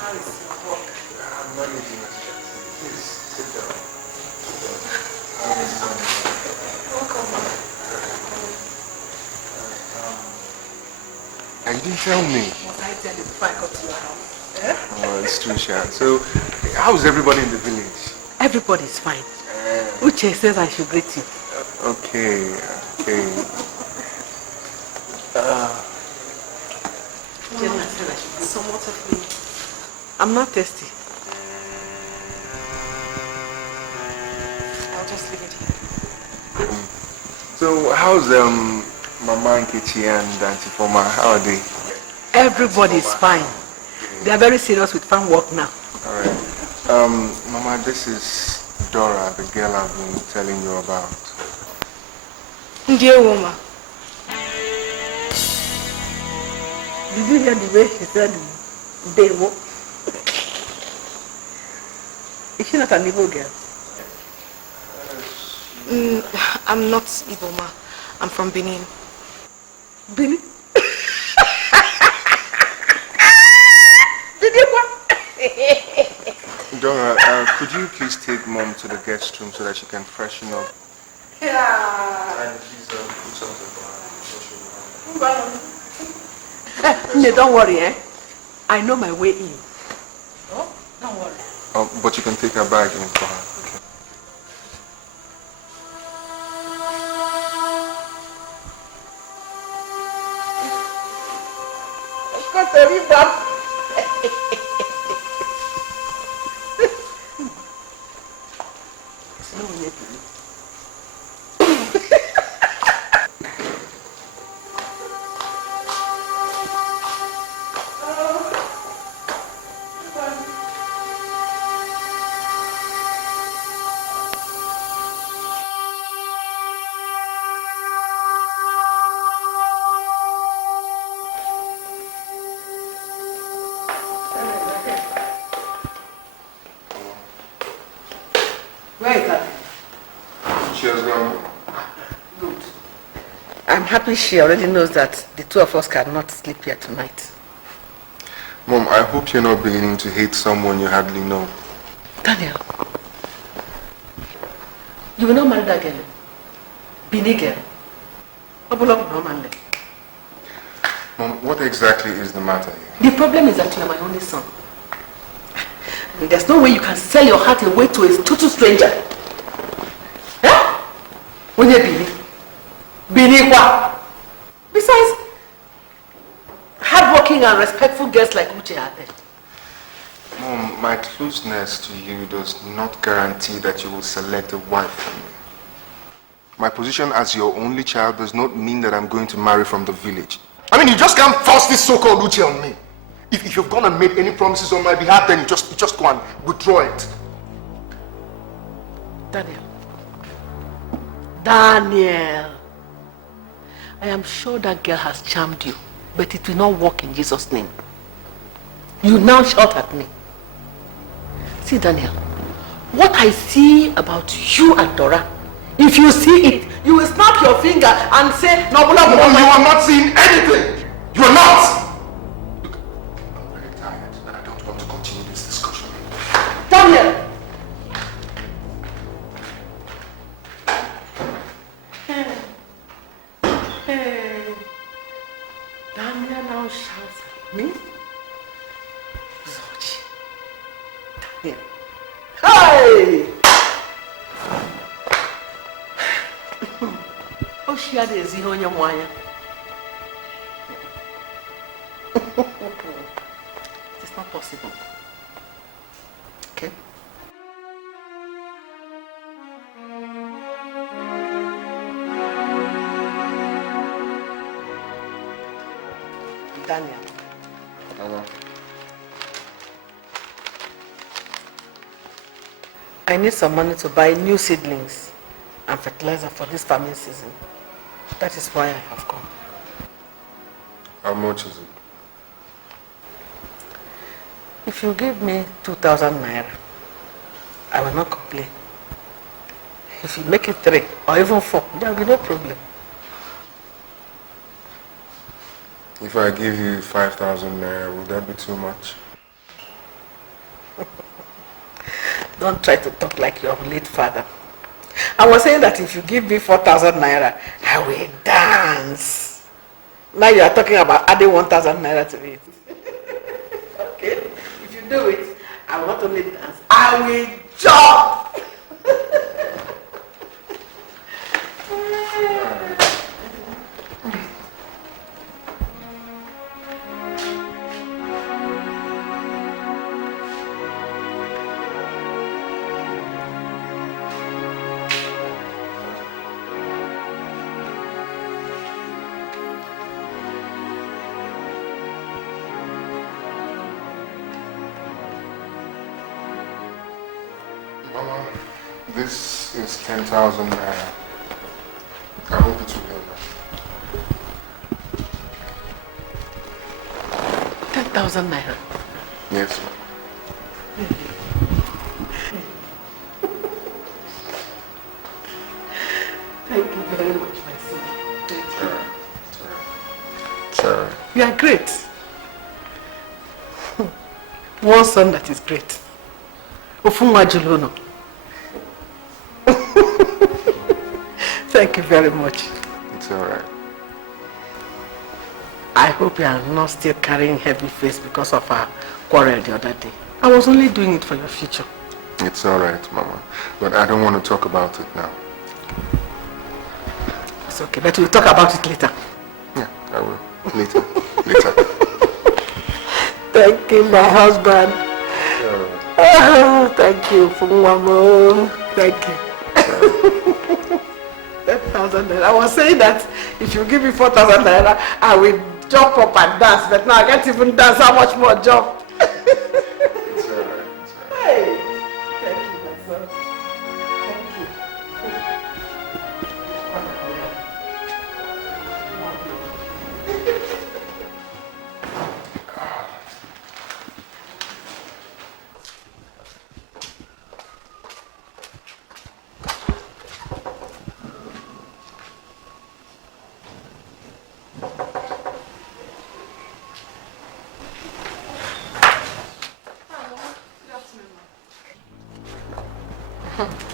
How is your work? I'm managing it. Please, sit down. Welcome. You didn't tell me. Must I tell you before I got to your house? Oh, it's too shy. So, how's everybody in the village? Everybody's fine. Uche says I should greet you. Okay, okay. Some water, please. I'm not thirsty. I'll just leave it here. So, how's Mama Nkechi and Auntie Foma? How are they? Everybody's fine. They are very serious with farm work now. Alright. Mama, this is Dora, the girl I've been telling you about. Dear woman. Did you hear the way she said Dewo? Is she not an evil girl? I'm not Iboma. I'm from Benin. Benin? Dora, could you please take Mom to the guest room so that she can freshen up? Yeah. And please put something for her. No, don't worry, eh? I know my way in. Oh, don't worry. But you can take her bag in for her. Where is that? She has gone. Good. I'm happy she already knows that the two of us cannot sleep here tonight. Mom, I hope you're not beginning to hate someone you hardly know. Daniel, you will not marry that girl. Bini girl. Mom, what exactly is the matter here? The problem is that you are my only son. And there's no way you can sell your heart away to a total stranger. Eh? When you're Bini. Bini what? Besides, hardworking and respectful girls like Uche are there. Mom, my closeness to you does not guarantee that you will select a wife for me. My position as your only child does not mean that I'm going to marry from the village. I mean, you just can't force this so-called Uche on me. If you've gone and made any promises on my behalf, then you just go and withdraw it. Daniel, I am sure that girl has charmed you, but it will not work in Jesus' name. You now shout at me. See, Daniel, what I see about you and Dora, if you see it, you will snap your finger and say, no, you are not seeing anything. You are not. Look, I'm very tired and I don't want to continue this discussion. Daniel! Hey. Daniel now shouts at me. Zochi. Daniel. Hey! Oh, she had a zero on your wire. It's not possible. Okay? Daniel. Hello. I need some money to buy new seedlings and fertilizer for this farming season. That is why I have come. How much is it? If you give me 2,000 naira, I will not complain. If you make it 3 or even 4, there will be no problem. If I give you 5,000 naira, will that be too much? Don't try to talk like your late father. I was saying that if you give me 4,000 naira, I will dance. Now you are talking about adding 1,000 naira to it. Okay? do it, I will not only dance, I will jump. Mama, this is 10,000 naira. I hope it will be enough. 10,000 naira. Yes, ma'am. Thank you very much, my son. Thank you. It's all right. You are great. One son that is great. Ofunwa Julono. Thank you very much. It's all right. I hope you are not still carrying heavy face because of our quarrel the other day. I was only doing it for your future. It's all right, Mama. But I don't want to talk about it now. It's okay, but we'll talk about it later. Yeah, I will. Later. Later. Thank you, my husband. Oh, thank you, Fumwamo. Thank you. 10,000 naira. I was saying that if you give me 4,000 naira, I will jump up and dance. But now I can't even dance. How much more jump? It's all right. It's all right. Hey, thank you, my son. Thank you.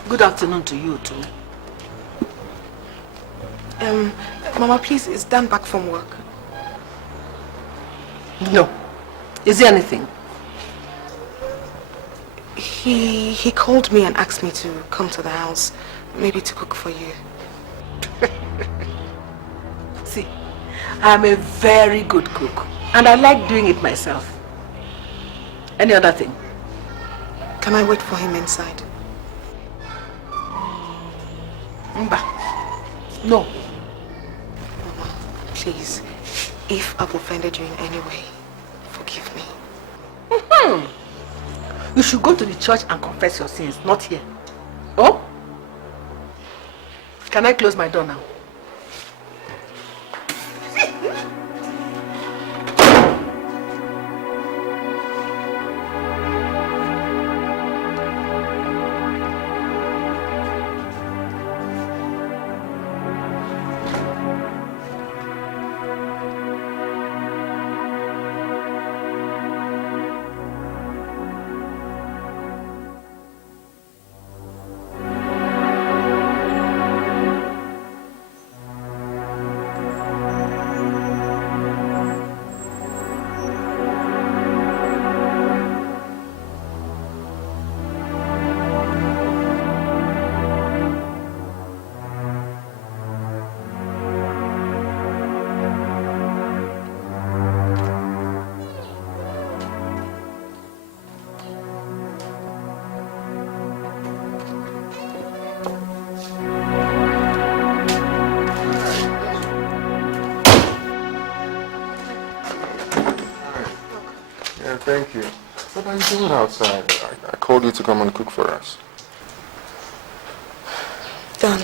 Good afternoon to you too. Mama, please, is Dan back from work? No. Is there anything? He called me and asked me to come to the house, maybe to cook for you. See, I'm a very good cook and I like doing it myself. Any other thing? Can I wait for him inside? Mba. No. Mama, please, if I've offended you in any way, forgive me. You should go to the church and confess your sins, not here. Oh? Can I close my door now? Thank you. What are you doing outside? I called you to come and cook for us. Dan,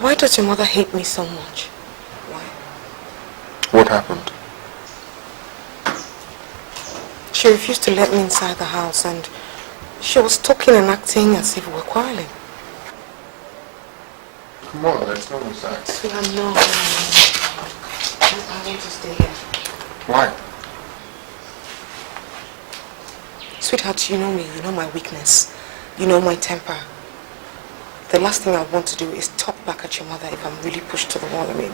why does your mother hate me so much? Why? What happened? She refused to let me inside the house and she was talking and acting as if we were quarreling. Come on, let's go inside. Sweetheart, no. I want to stay here. Why? Sweetheart, you know me, you know my weakness, you know my temper. The last thing I want to do is talk back at your mother if I'm really pushed to the wall. I mean,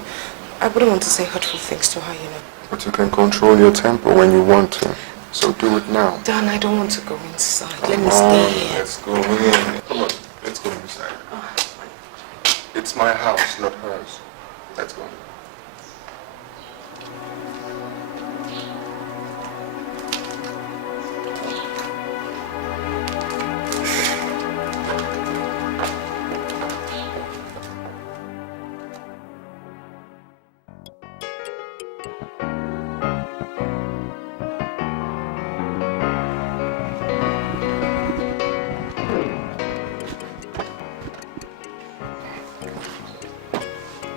I wouldn't want to say hurtful things to her, you know. But you can control your temper when you want to. So do it now. Dan, I don't want to go inside. Let me stay here. Let's go in. Come on, let's go inside. It's my house, not hers. Let's go.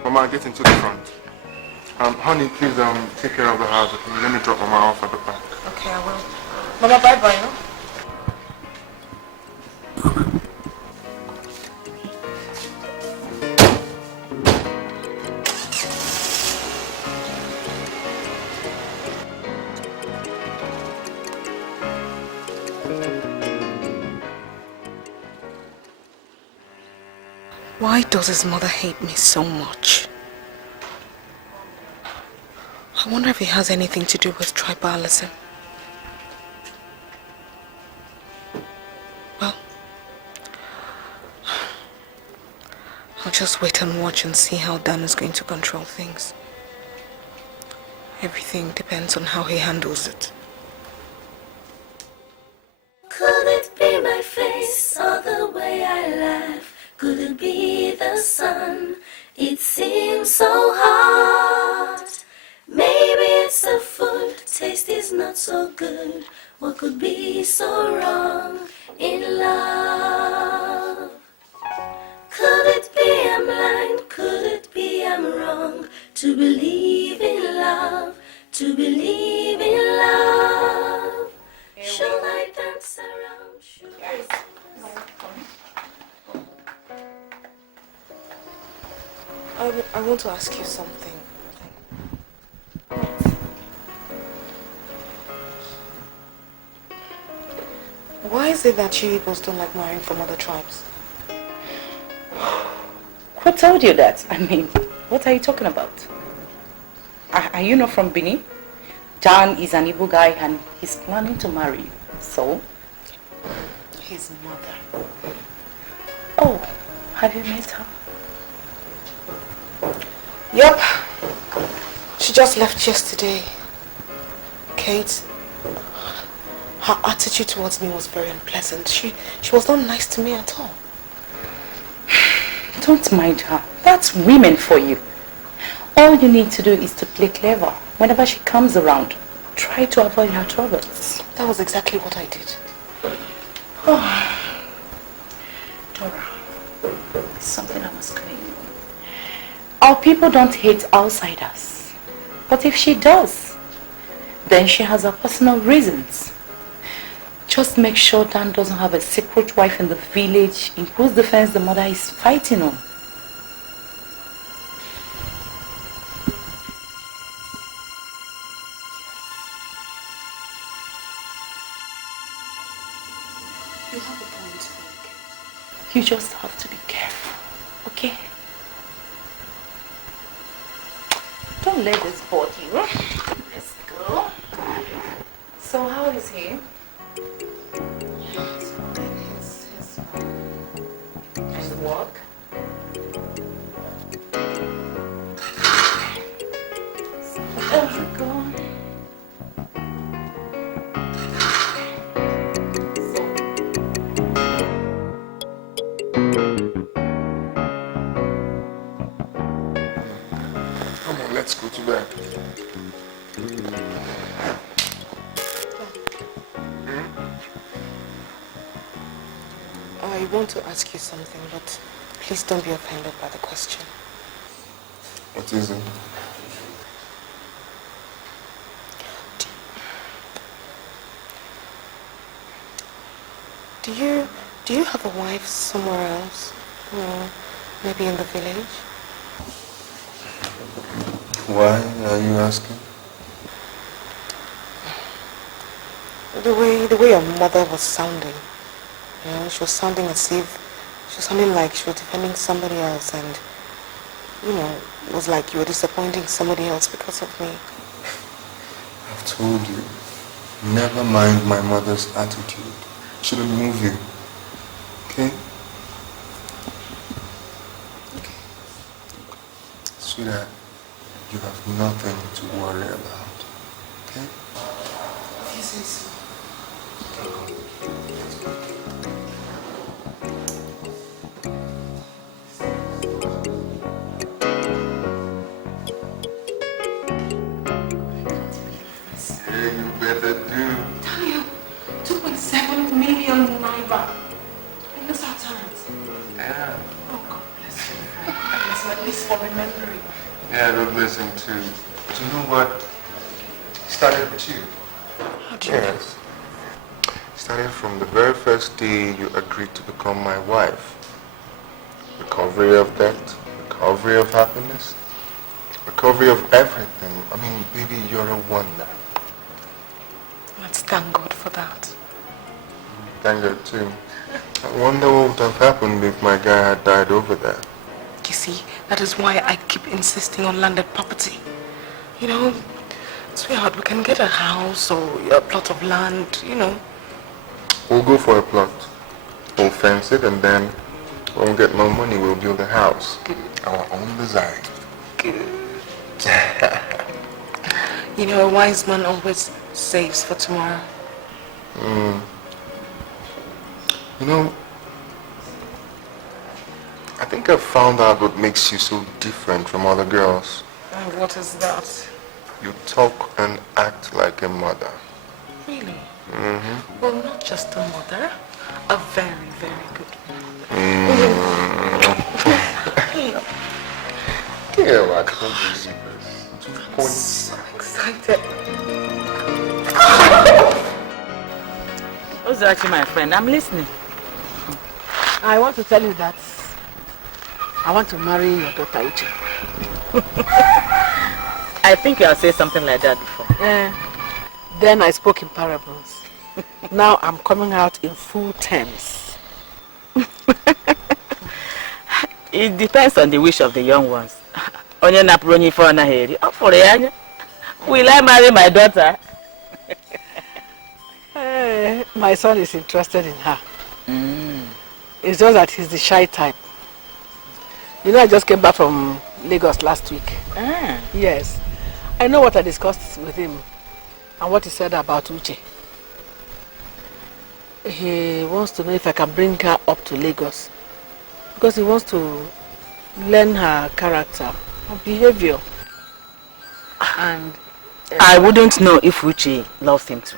Mama, get into the front. Honey, please take care of the house. Okay? Let me drop Mama off at the back. Okay, I will. Mama, bye-bye, no? Why does his mother hate me so much? I wonder if it has anything to do with tribalism. Well, I'll just wait and watch and see how Dan is going to control things. Everything depends on how he handles it. Could it be my face or the way I laugh? Could it be the sun? It seems so hard. Maybe it's the food, taste is not so good. What could be so wrong in love? Could it be I'm blind? Could it be I'm wrong? To believe in love, to believe in love. Shall I dance around? Should I I want to ask you something. Why is it that you Igbos don't like marrying from other tribes? Who told you that? I mean, what are you talking about? Are you not from Benin? Dan is an Igbo guy and he's planning to marry you. So? His mother. Oh, have you met her? Yup. She just left yesterday. Kate, her attitude towards me was very unpleasant. She was not nice to me at all. Don't mind her. That's women for you. All you need to do is to play clever. Whenever she comes around, try to avoid her troubles. That was exactly what I did. Oh. Dora, there's something I must clear you. Our people don't hate outsiders. But if she does, then she has her personal reasons. Just make sure Dan doesn't have a secret wife in the village in whose defense the mother is fighting on. You have a point. You just have to be careful, okay? Don't let this bother you. Let's go. So how is he? And work? There we go. Come on, let's go to bed. I want to ask you something, but please don't be offended by the question. What is it? Do you have a wife somewhere else? Maybe in the village? Why are you asking? The way your mother was sounding. She was sounding as if she was sounding like she was defending somebody else, and it was like you were disappointing somebody else because of me. I've told you, Never mind my mother's attitude. It shouldn't move you. Okay? Okay. Sweetheart, you have nothing to worry about. Okay? If you say so. Yeah, you better do. Daniel, 2.7 million Naira. And those are times. Yeah. Oh, God bless you. God bless you, at least for remembering. Yeah, God bless him too. But you know what? It started with you. How do you know? Yes. It started from the very first day you agreed to become my wife. Recovery of debt, recovery of happiness, recovery of everything. I mean, baby, you're a wonder. Let's thank God for that. Thank God too. I wonder what would have happened if my guy had died over there. You see, that is why I keep insisting on landed property. You know, sweetheart, we can get a house or a plot of land, you know. We'll go for a plot. We'll fence it and then when we get more money, we'll build a house. Good. Our own design. Good. You know, a wise man always saves for tomorrow. You know, I think I've found out what makes you so different from other girls. And what is that? You talk and act like a mother. Really? Mm-hmm. Well, not just a mother, a very, very good mother. Yeah, I can't believe this. I'm so excited. Ozokwor, my friend, I'm listening. I want to tell you that I want to marry your daughter Uche. I think you'll say something like that before. Then I spoke in parables. Now I'm coming out in full terms. It depends on the wish of the young ones. Will I marry my daughter? My son is interested in her. It's just that he's the shy type. You know, I just came back from Lagos last week. Yes. I know what I discussed with him and what he said about Uche. He wants to know if I can bring her up to Lagos because he wants to learn her character, her behavior. And I wouldn't know if Uche loves him too.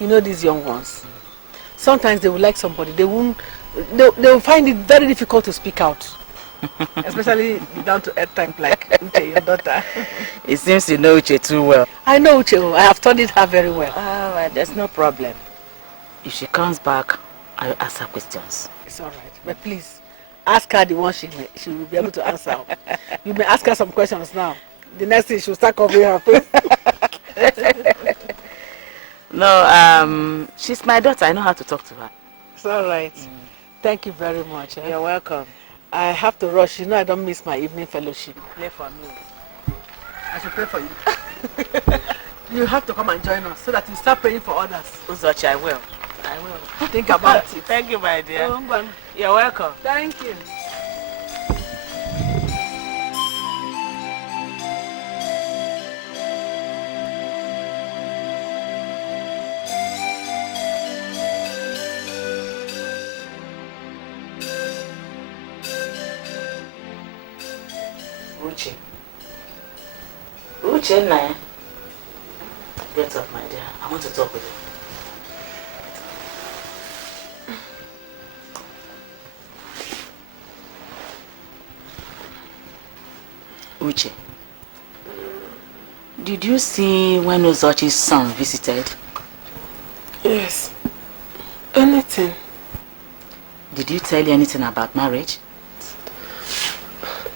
You know these young ones. Sometimes they will like somebody. They will find it very difficult to speak out. Especially down to earth type like Uche, your daughter. It seems you know Uche too well. I know Uche. I have studied her very well. Well, there's no problem. If she comes back, I'll ask her questions. It's all right. But please, ask her the one she will be able to answer. You may ask her some questions now. The next thing she'll start covering her face. No, she's my daughter. I know how to talk to her. It's all right. Thank you very much. You're welcome. I have to rush. You know I don't miss my evening fellowship. Play for me. I should pray for you. You have to come and join us so that you start praying for others. Ozokwor, I will. Think about it. Thank you, my dear. You're welcome. Thank you. Uche, Naya. Get up, my dear. I want to talk with you. Uche, did you see when Ozochi's son visited? Yes. Anything. Did you tell you anything about marriage?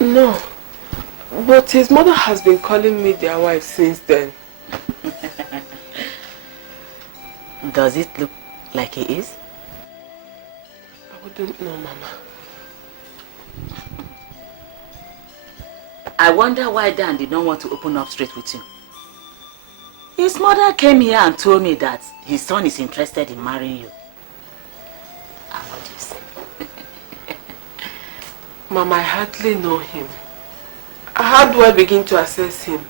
No. But his mother has been calling me their wife since then. Does it look like he is? I wouldn't know, Mama. I wonder why Dan did not want to open up straight with you. His mother came here and told me that his son is interested in marrying you. And what do you say? Mama, I hardly know him. How do I begin to assess him?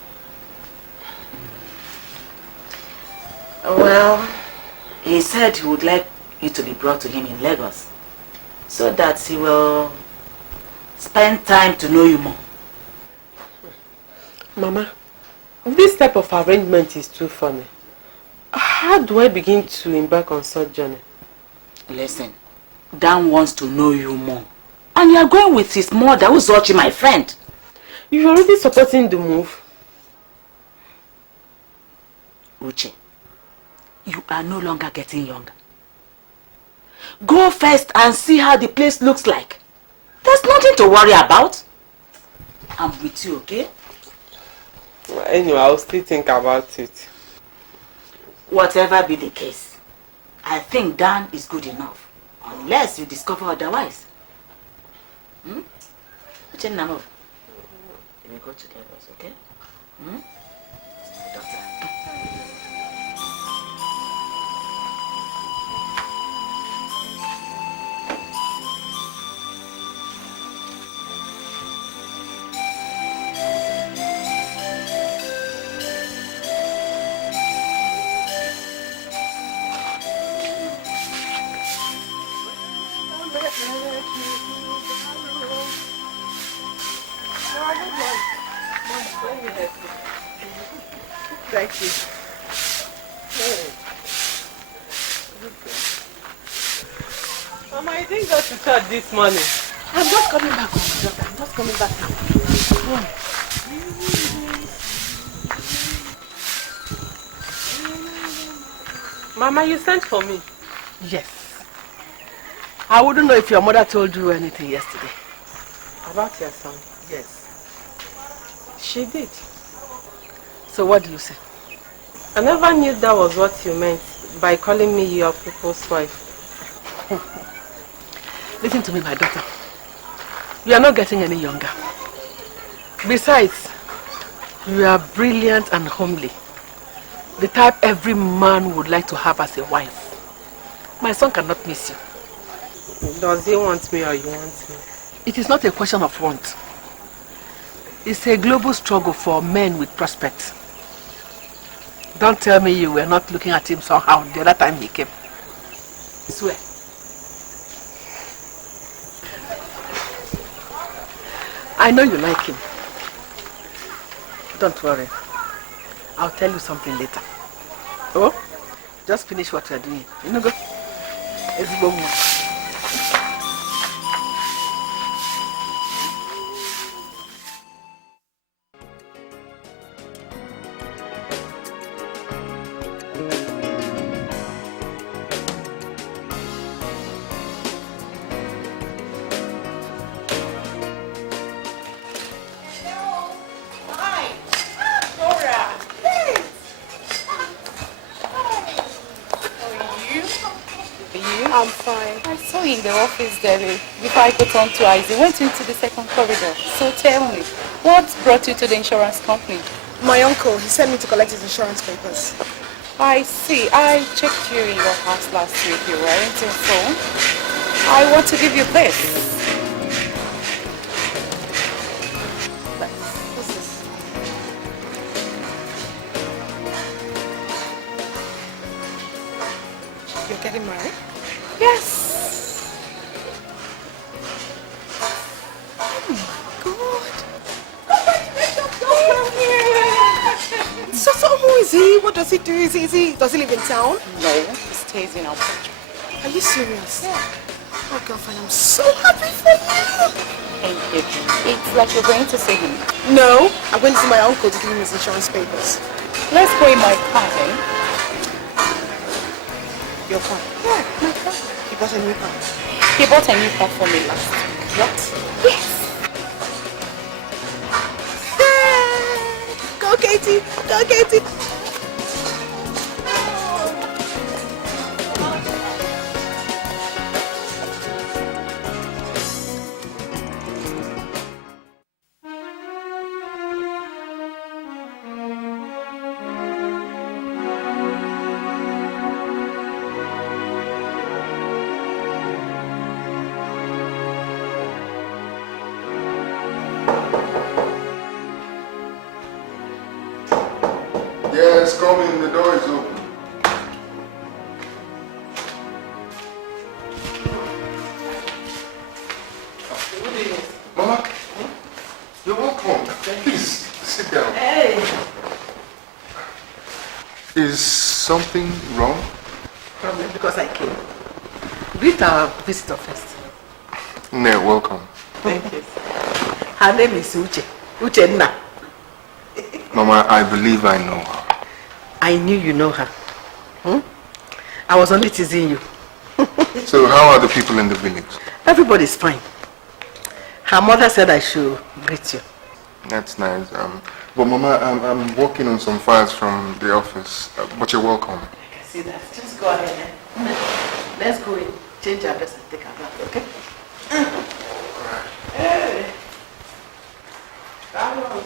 Well, he said he would like you to be brought to him in Lagos so that he will spend time to know you more. Mama, this type of arrangement is too funny. How do I begin to embark on such journey? Listen, Dan wants to know you more. And you are going with his mother, who's watching my friend. You're already supporting the move. Uche, you are no longer getting younger. Go first and see how the place looks like. There's nothing to worry about. I'm with you, okay? Well, anyway, I'll still think about it. Whatever be the case, I think Dan is good enough. Unless you discover otherwise. Uche Namo, we go to Lagos, okay? Doctor. Thank you. Mama, I didn't go to church this morning. I'm just coming back home, doctor. I'm just coming back now. Mama, you sent for me. Yes. I wouldn't know if your mother told you anything yesterday. About your son? Yes. She did. So what do you say? I never knew that was what you meant by calling me your people's wife. Listen to me, my daughter. You are not getting any younger. Besides, you are brilliant and homely. The type every man would like to have as a wife. My son cannot miss you. Does he want me or you want me? It is not a question of want. It's a global struggle for men with prospects. Don't tell me you were not looking at him somehow the other time he came. I swear. I know you like him. Don't worry. I'll tell you something later. Oh? Just finish what you're doing. You know, go. Ezigbo nwa. I'm fine. I saw you in the office there before I got on to eyes. You went into the second corridor. So tell me, what brought you to the insurance company? My uncle, he sent me to collect his insurance papers. I see. I checked you in your house last week. You weren't your phone. I want to give you this. What's this? You're getting married? Yes. So who is he? What does he do? Does he live in town? No, he stays in our country. Are you serious? Yeah. Oh, girlfriend, I'm so happy for you. Thank you. It's like you're going to see him. No, I'm going to see my uncle to give him his insurance papers. Let's go in my car, eh? Your car? Yeah, my car. He bought a new car. He bought a new car for me last week. What? Yes. Go, Katie! Go, Katie! come in. The door is open. Mama, you're welcome. Please, sit down. Hey! Is something wrong? Probably because I came. Greet our visitor first. No, welcome. Thank you. Her name is Uche. Uchenna. Mama, I believe I know her. I knew you know her. I was only teasing you. So how are the people in the village? Everybody's fine. Her mother said I should greet you. That's nice. But Mama, I'm working on some files from the office. But you're welcome. I can see that. Just go ahead. Let's go in, change our dress and take our bath, okay? Hey. Come on.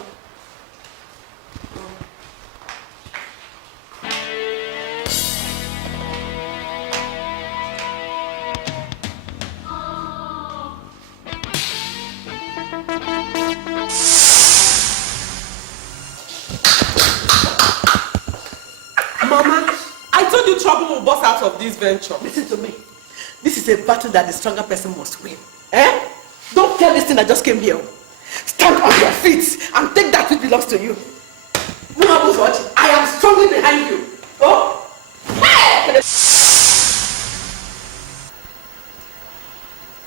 Mama, I told you trouble will burst out of this venture. Listen to me. This is a battle that the stronger person must win. Eh? Don't tell this thing that just came here. Stand on your feet and take that which belongs to you. Muhammad, what? I am strongly behind you. Oh? Hey!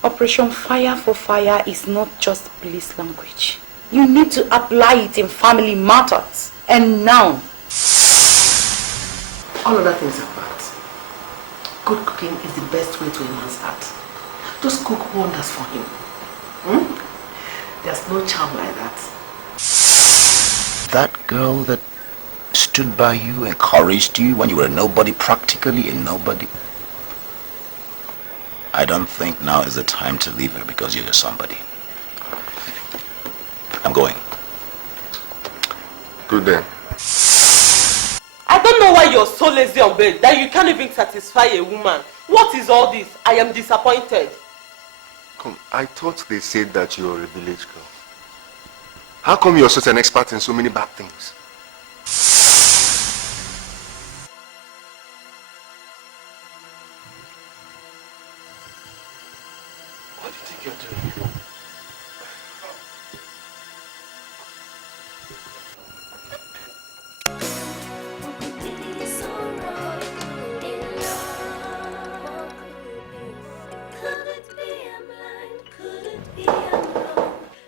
Operation Fire for Fire is not just police language. You need to apply it in family matters. And now. All other things apart. Good cooking is the best way to a man's heart. Just cook wonders for him. There's no charm like that. That girl that stood by you, encouraged you when you were nobody, practically a nobody. I don't think now is the time to leave her because you're somebody. I'm going. Good day. I don't know why you're so lazy on bed that you can't even satisfy a woman. What is all this? I am disappointed. Come, I thought they said that you're a village girl. How come you're such an expert in so many bad things? What do you think you're doing?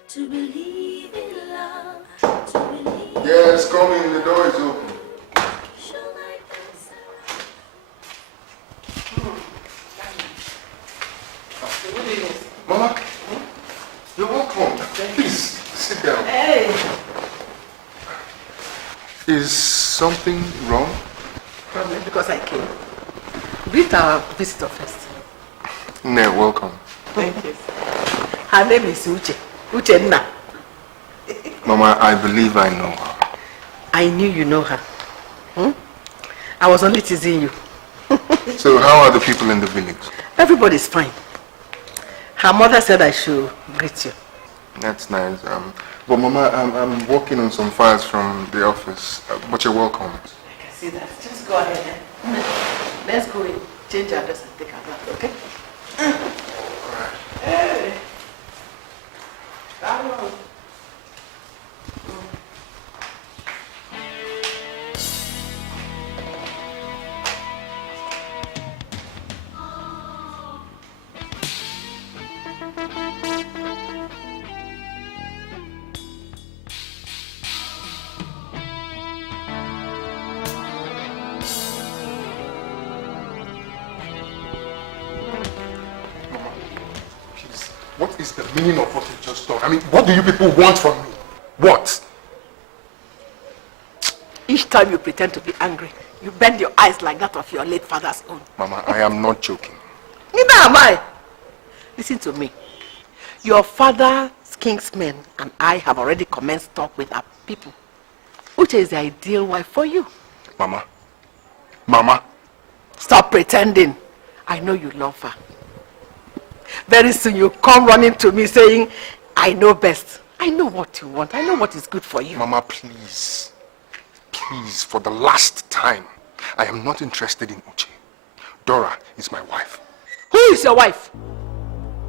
To believe in love, to believe. Yes, come in. The door is open. Mama, you're welcome. Please, sit down. Hey! Is something wrong? Probably because I came. Greet our visitor first. No, welcome. Thank you. Her name is Uche. Uchenna. Mama, I believe I know her. I knew you know her. I was only teasing you. So how are the people in the village? Everybody's fine. Her mother said I should greet you. That's nice. But Mama, I'm working on some files from the office. But you're welcome. I can see that. Just go ahead. Let's go in, change our dress and take our bath, okay? Hey! Come on. What is the meaning of what you've just done? I mean, what do you people want from me? What? Each time you pretend to be angry, you bend your eyes like that of your late father's own. Mama, I am not joking. Neither am I. Listen to me. Your father's kingsmen and I have already commenced talk with our people. Uche is the ideal wife for you. Mama. Mama. Stop pretending. I know you love her. Very soon you come running to me saying, I know best. I know what you want. I know what is good for you. Mama, please. please, for the last time, I am not interested in Uche. Dora is my wife. Who is your wife?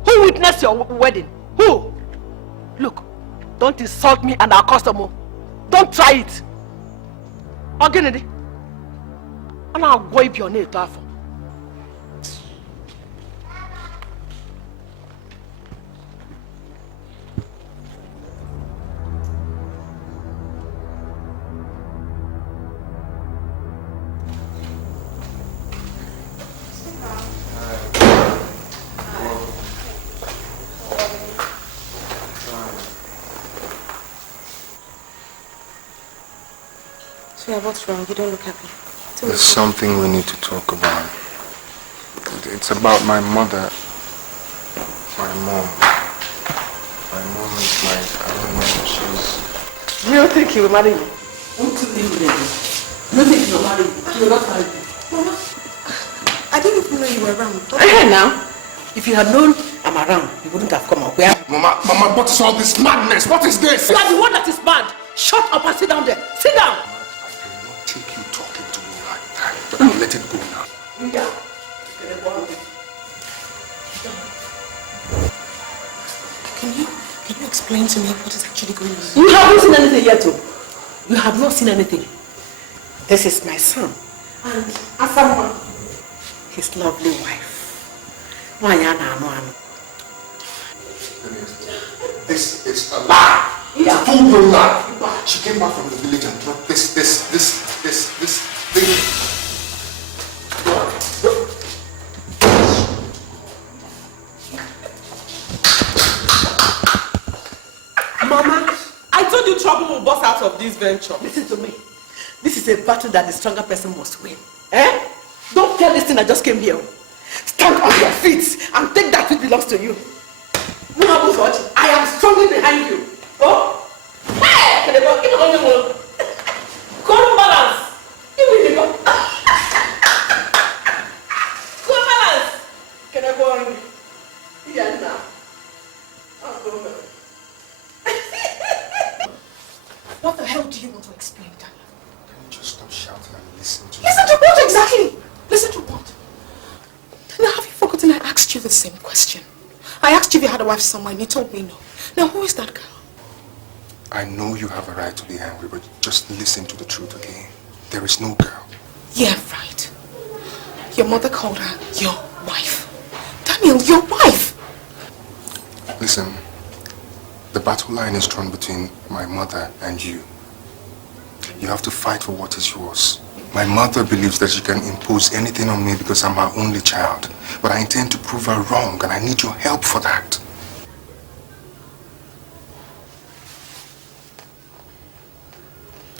Who witnessed your wedding? Who? Look, don't insult me and our customer. Don't try it. Again, and I'll wipe your name off. So what's wrong? You don't look happy. There's something we need to talk about. It's about my mother. My mom. My mom is like, I don't know, she's... You don't think he will marry you? Don't you think he will marry you? He will not marry you. Mama, I didn't even know you were around. Hey, now, if you had known I'm around, you wouldn't have come up. Where? Mama, what is all this madness? What is this? You are the one that is mad. Shut up and sit down there. Sit down. Take you talking to me like that, but I'll let it go now. Yeah. Can you explain to me what is actually going on? You haven't seen anything yet, too. You have not seen anything. This is my son. And Asama, his lovely wife. This is a lie. Yeah. It's a full-blown lie. She came back from the village and brought this thing. Mama, I told you trouble will burst out of this venture. Listen to me. This is a battle that the stronger person must win. Eh? Don't tell this thing I just came here. Stand on your feet and take that which belongs to you. I am strongly behind you. Oh? Hey! Come balance. Give me the go. Come balance. Can I go on? Yeah, now. What the hell do you want to explain, Daniel? Can you just stop shouting and listen to me? Listen to what exactly? Listen to what? Now, have you forgotten I asked you the same question? I asked you if you had a wife somewhere and you told me no. Now, who is that girl? I know you have a right to be angry, but just listen to the truth again. There is no girl. Yeah, right. Your mother called her your wife. Daniel, your wife! Listen, the battle line is drawn between my mother and you. You have to fight for what is yours. My mother believes that she can impose anything on me because I'm her only child. But I intend to prove her wrong, and I need your help for that.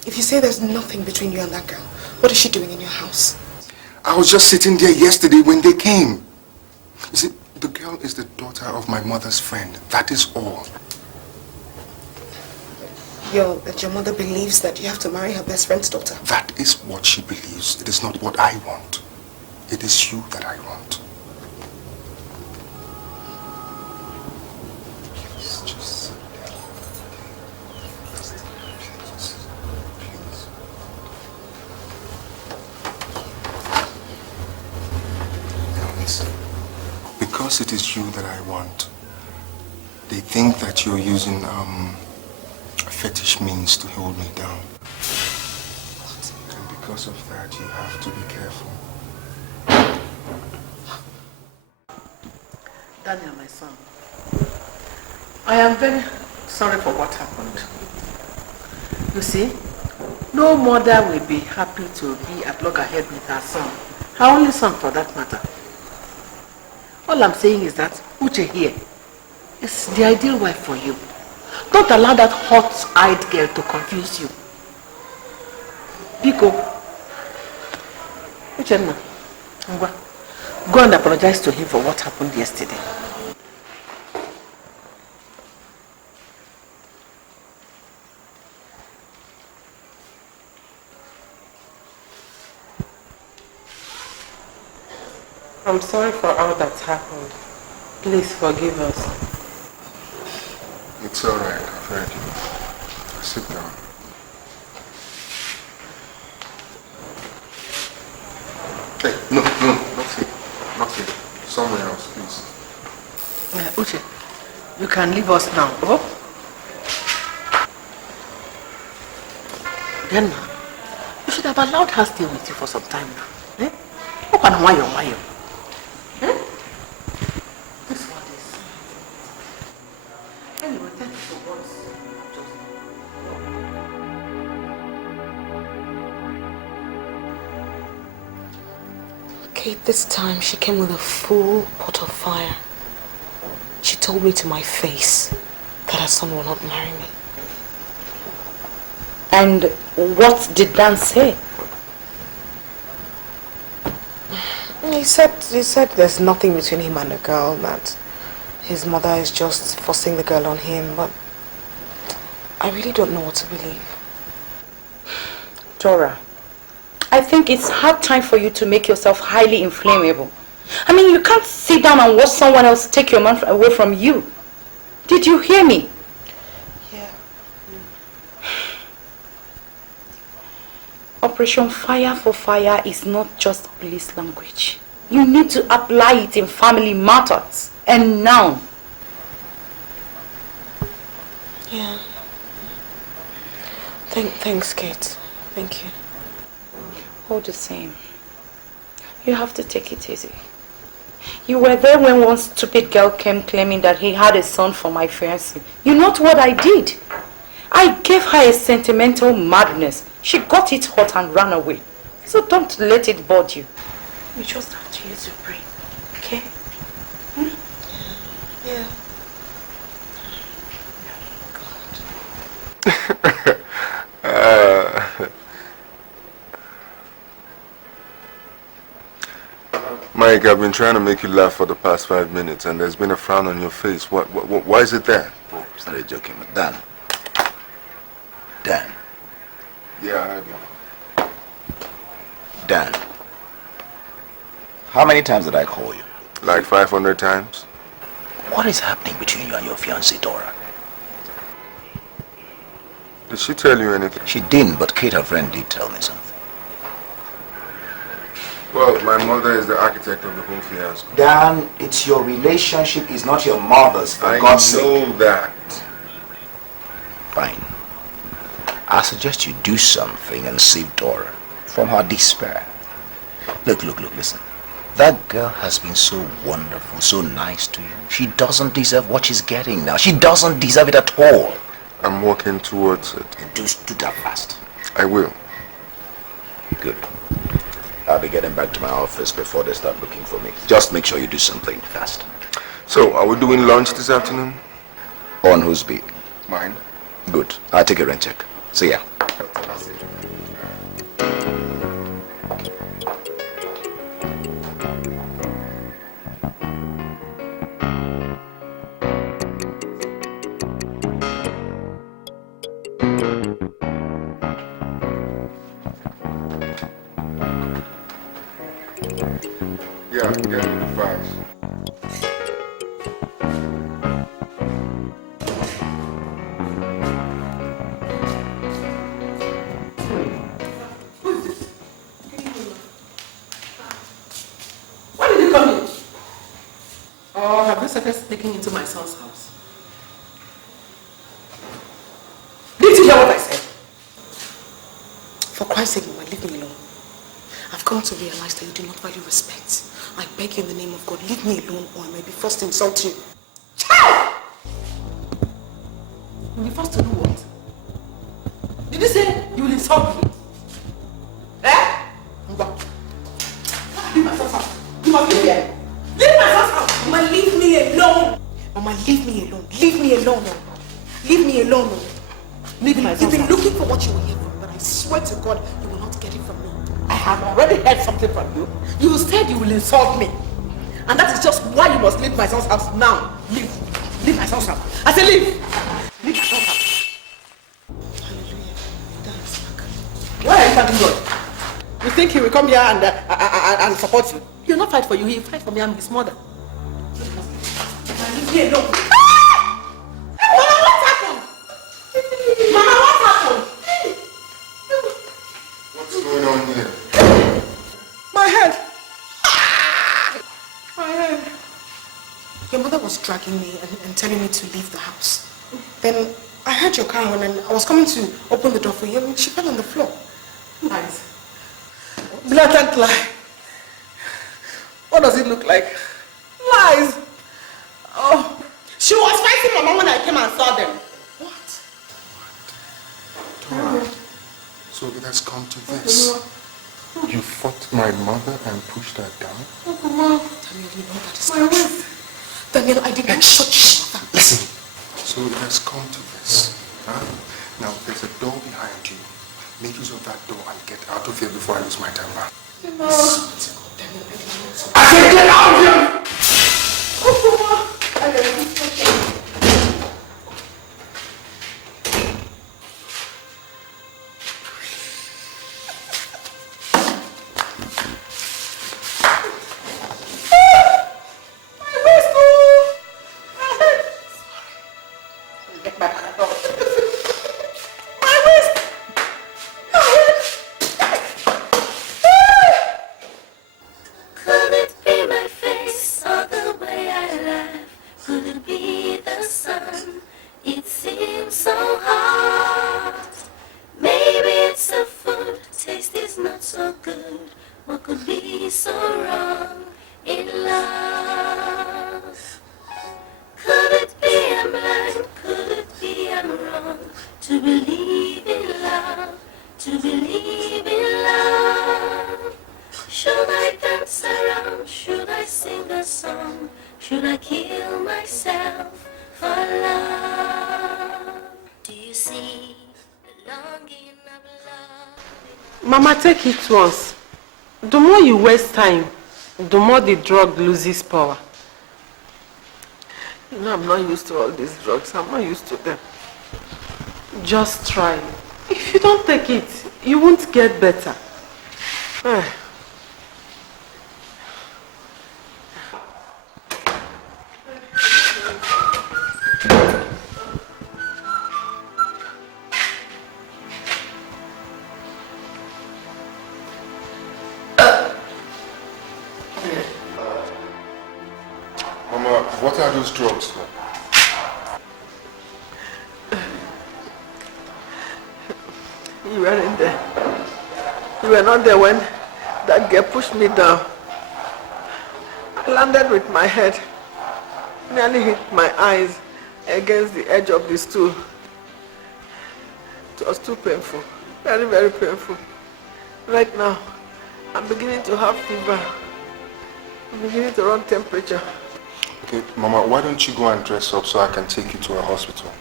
If you say there's nothing between you and that girl, what is she doing in your house? I was just sitting there yesterday when they came. You see, the girl is the daughter of my mother's friend. That is all. That your mother believes that you have to marry her best friend's daughter. That is what she believes. It is not what I want. It is you that I want. Please, just sit down. Please. Now listen. Because it is you that I want, they think that you're using fetish means to hold me down. And because of that, you have to be careful. Daniel, my son, I am very sorry for what happened. You see, no mother will be happy to be at loggerhead with her son, her only son for that matter. All I'm saying is that Uche here is the ideal wife for you. Don't allow that hot-eyed girl to confuse you. Biko, Uchenna, go and apologize to him for what happened yesterday. I'm sorry for all that's happened. Please forgive us. It's all right. I've heard you. Sit down. Hey, no, not here. Not here. Somewhere else, please. Uche, you can leave us now. Oh? Then, you should have allowed her stay with you for some time now. Eh? Open why you. Eh? This one is. Anyway, thank you for once. Kate, this time she came with a full pot of fire. She told me to my face that her son will not marry me. And what did Dan say? He said there's nothing between him and the girl, that his mother is just forcing the girl on him, but I really don't know what to believe. Dora, I think it's hard time for you to make yourself highly inflammable. I mean, you can't sit down and watch someone else take your man away from you. Did you hear me? Yeah. Operation Fire for Fire is not just police language. You need to apply it in family matters. And now. Yeah. Thanks, Kate. Thank you. All the same, you have to take it easy. You were there when one stupid girl came claiming that he had a son for my fiancé. You know what I did? I gave her a sentimental madness. She got it hot and ran away. So don't let it bother you. You just have to use your brain, okay? Yeah. Mike, I've been trying to make you laugh for the past 5 minutes, and there's been a frown on your face. Why is it there? Oh, started joking with Dan. Dan. Yeah, I heard you. Dan. How many times did I call you? Like 500 times. What is happening between you and your fiancée, Dora? Did she tell you anything? She didn't, but Kate, her friend, did tell me something. Well, my mother is the architect of the whole fiasco. Dan, it's your relationship, it's not your mother's, for God's sake. I know that. Fine. I suggest you do something and save Dora from her despair. Look, listen. That girl has been so wonderful, so nice to you. She doesn't deserve what she's getting now. She doesn't deserve it at all. I'm working towards it. Do that fast. I will. Good. I'll be getting back to my office before they start looking for me. Just make sure you do something fast. So, are we doing lunch this afternoon? On whose beat? Mine. Good. I'll take a rain check. See ya. Yeah, get me the files. Why did you come in? Or have you started sneaking into my son's house? Did you hear what I said? For Christ's sake, Mama, leave me alone. I've come to realize that you do not value respect. I beg you in the name of God, leave me alone or I may be forced to insult you. Child! You'll be forced to do what? Did you say you will insult me? Eh? Leave my son's house. You must leave here. Leave my son's house. Mama, leave me alone. Mama, leave me alone. Leave me alone. Leave me alone. Leave my son's You've been house. looking for what you will hear from, but I swear to God, you will not get it from me. I have already heard something from you. You said you will insult me. And that is just why you must leave my son's house now. Leave. Leave my son's house. I say leave. Leave my son's house. Hallelujah. Thanks, Mark. Why are you fighting God? You think he will come here and support you? He will not fight for you. He will fight for me and his mother. Leave me alone. Mama, what happened? Mama, what happened? What's going on here? My head. Your mother was dragging me and telling me to leave the house. Then I heard your car on and I was coming to open the door for you and she fell on the floor. Lies. Blatant lie. What does it look like? Lies. Oh. She was fighting Mama when I came and saw them. What? Dora, so it has come to this. You fought my mother and pushed her down? Daniel, you know that is not true. Daniel, I did not touch your mother. Listen, so it has come to this. Huh? Now, there's a door behind you. Make use of that door and get out of here before I lose my temper. No. I said get out of here! Mama, take it once. The more you waste time, the more the drug loses power. You know, I'm not used to all these drugs. I'm not used to them. Just try. If you don't take it, you won't get better. What are those drugs for? You weren't there. You were not there when that girl pushed me down. I landed with my head, nearly hit my eyes against the edge of the stool. It was too painful, very, very painful. Right now, I'm beginning to have fever. I'm beginning to run temperature. Okay, Mama, why don't you go and dress up so I can take you to a hospital?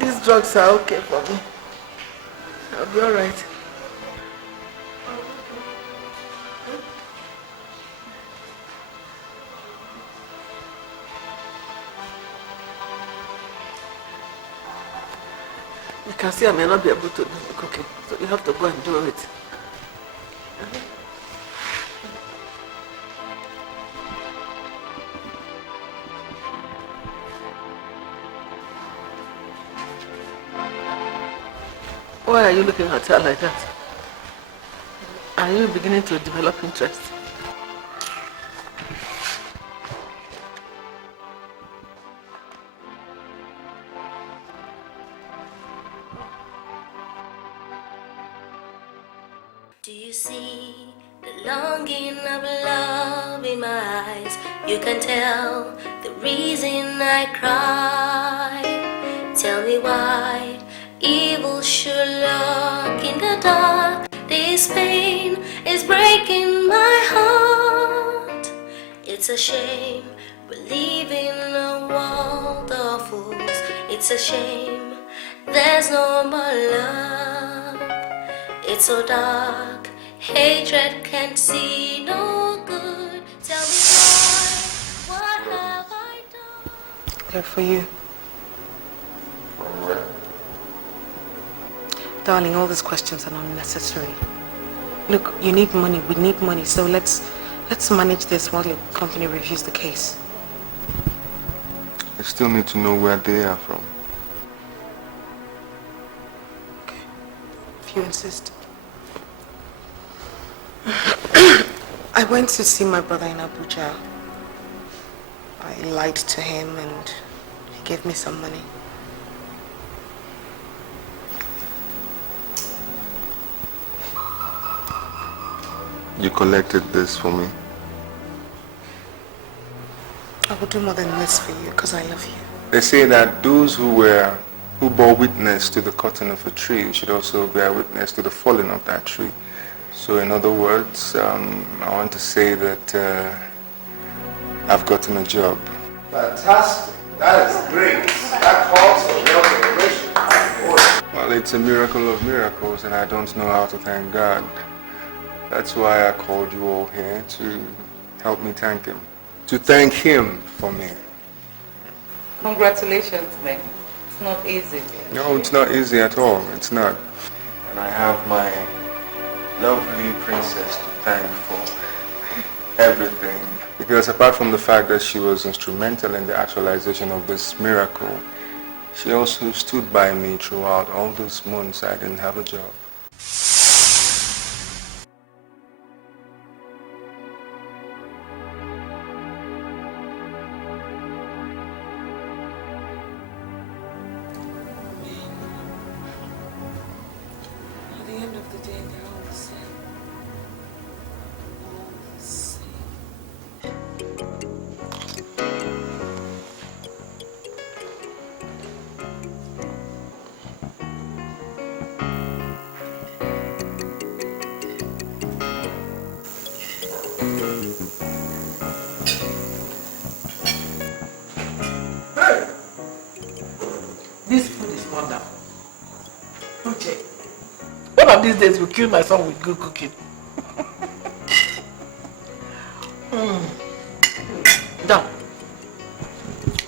These drugs are okay for me. I'll be alright. You can see I may not be able to do the cooking, so you have to go and do it. Why are you looking at her like that? Are you beginning to develop interest? Do you see the longing of love in my eyes? You can tell the reason I cry. Tell me why evil should lurk in the dark. This pain is breaking my heart. It's a shame we live in a world of fools. It's a shame there's no more love. It's so dark, hatred can't see no good. Tell me why, what have I done? They're for you. Darling, all these questions are unnecessary. Look, you need money, we need money, so let's manage this while your company reviews the case. I still need to know where they are from. Okay, if you insist. I went to see my brother in Abuja. I lied to him and he gave me some money. You collected this for me? I will do more than this for you because I love you. They say that those who bore witness to the cutting of a tree should also bear witness to the falling of that tree. So in other words, I want to say that I've gotten a job. Fantastic. That is great. That calls for real celebration. Well, it's a miracle of miracles and I don't know how to thank God. That's why I called you all here to help me thank him. To thank him for me. Congratulations, man. It's not easy. No, it's not easy at all. It's not. And I have my lovely princess to thank for everything. Because apart from the fact that she was instrumental in the actualization of this miracle, she also stood by me throughout all those months I didn't have a job. This food is wonderful. Uche, one of these days we'll kill my son with good cooking. Now,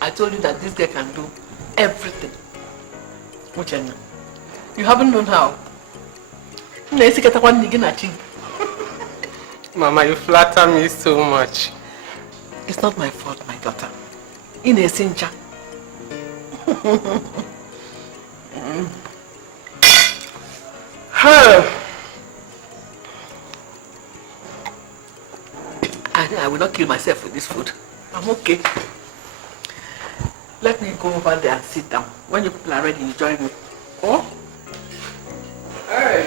I told you that this girl can do everything. Uche, you haven't known how. Mama, you flatter me so much. It's not my fault, my daughter. In a cincha. I will not kill myself with this food. I'm okay. Let me go over there and sit down. When you people are ready, you join me. Oh? Hey.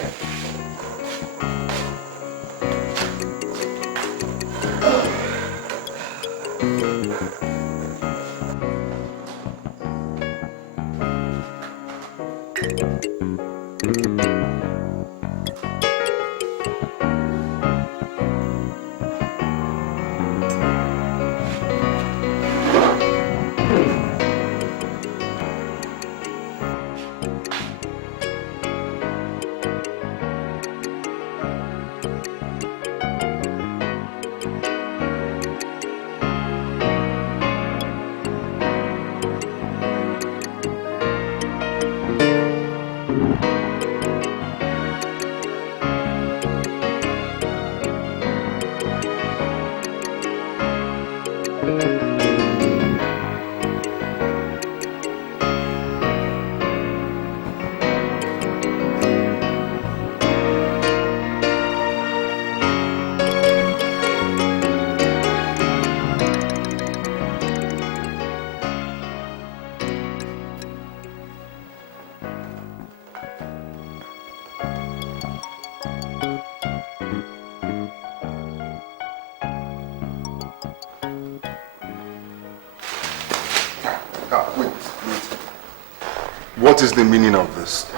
What is the meaning of this?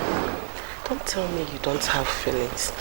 Don't tell me you don't have feelings.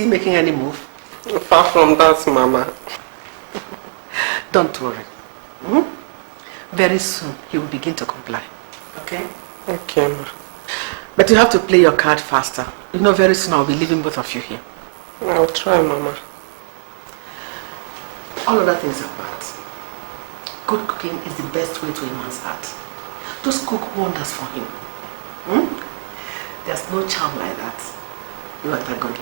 Making any move? Far from that, Mama. Don't worry. Very soon he will begin to comply. Okay? Okay, Ma. But you have to play your card faster. You know, very soon I'll be leaving both of you here. I'll try, Mama. All other things apart. good cooking is the best way to a man's heart. Just cook wonders for him. There's no charm like that. You are that good.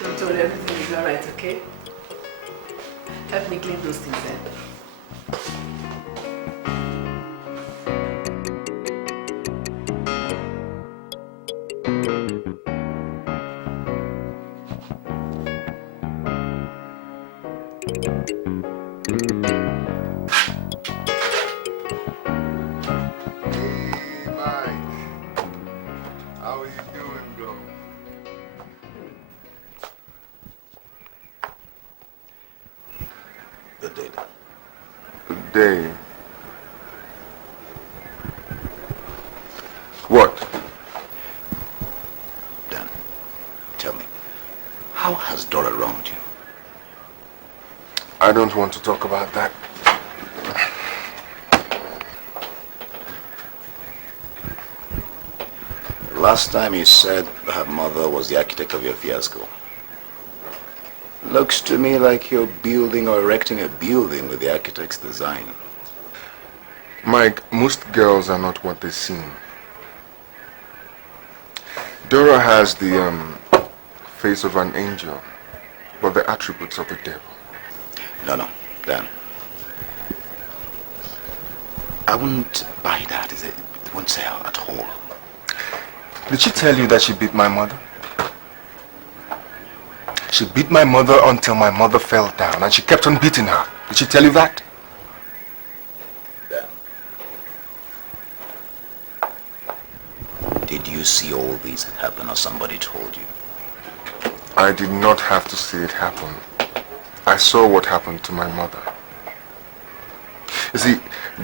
Don't worry, everything will be alright, okay? Help me clean those things then. Day. What? Dan, tell me, how has Dora wronged you? I don't want to talk about that. Last time you said her mother was the architect of your fiasco. Looks to me like you're building or erecting a building with the architect's design. Mike, most girls are not what they seem. Dora has the face of an angel, but the attributes of the devil. No, Dan. I wouldn't buy that. It won't sell at all. Did she tell you that she beat my mother? She beat my mother until my mother fell down, and she kept on beating her. Did she tell you that? Dan. Did you see all this happen, or somebody told you? I did not have to see it happen. I saw what happened to my mother. You see,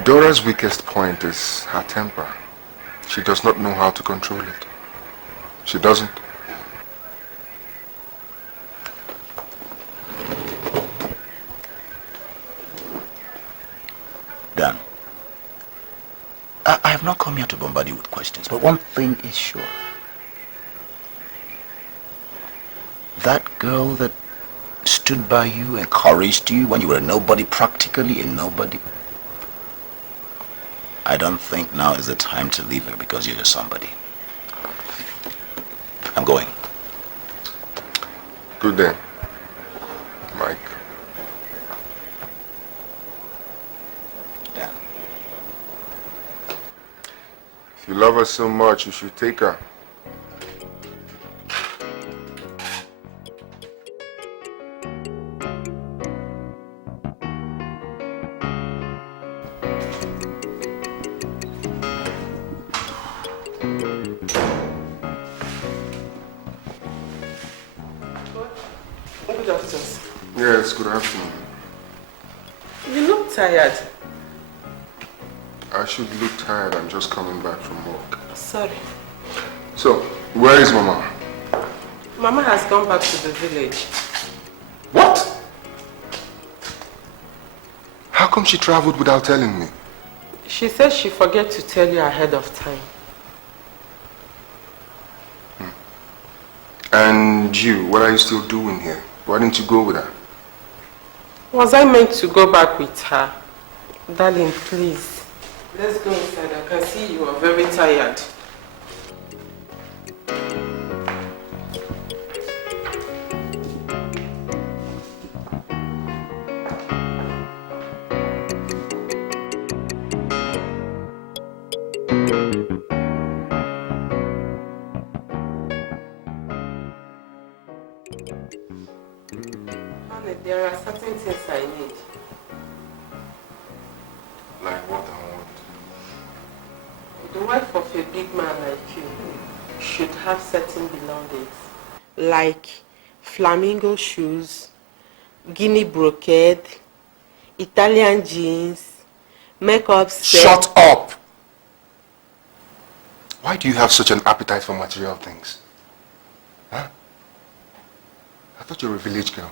Dora's weakest point is her temper. She does not know how to control it. She doesn't. Dan, I have not come here to bombard you with questions, but one thing is sure. That girl that stood by you, encouraged you when you were a nobody, practically a nobody, I don't think now is the time to leave her because you're somebody. I'm going. Good day, Mike. Dan. If you love her so much, you should take her. Yes, good afternoon. You look tired. I should look tired. I'm just coming back from work. Sorry. So, where is Mama? Mama has gone back to the village. What? How come she traveled without telling me? She said she forget to tell you ahead of time. And you, what are you still doing here? Why didn't you go with her? Was I meant to go back with her? Darling, please. Let's go inside. I can see you are very tired. Honey, there are certain things I need. Like what I want? The wife of a big man like you should have certain belongings. Like flamingo shoes, Guinea brocade, Italian jeans, makeup set. Shut up! Why do you have such an appetite for material things? Huh? I thought you were a village girl.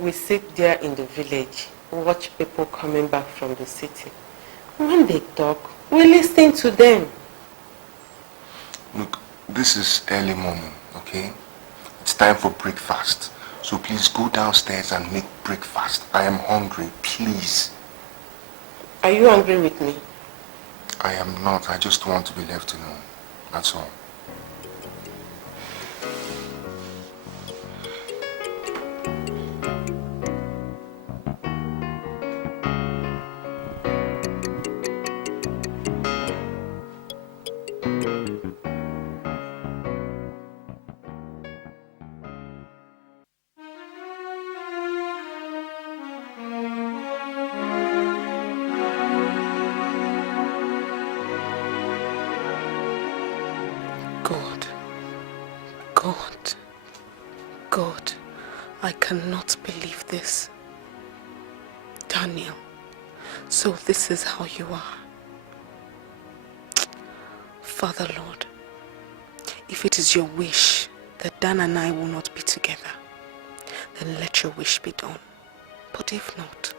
We sit there in the village, watch people coming back from the city. When they talk, we listen to them. Look, this is early morning, okay? It's time for breakfast. So please go downstairs and make breakfast. I am hungry, please. Are you angry with me? I am not. I just want to be left alone. That's all. God, I cannot believe this. Daniel, so this is how you are. Father Lord, if it is your wish that Dan and I will not be together, then let your wish be done. But if not,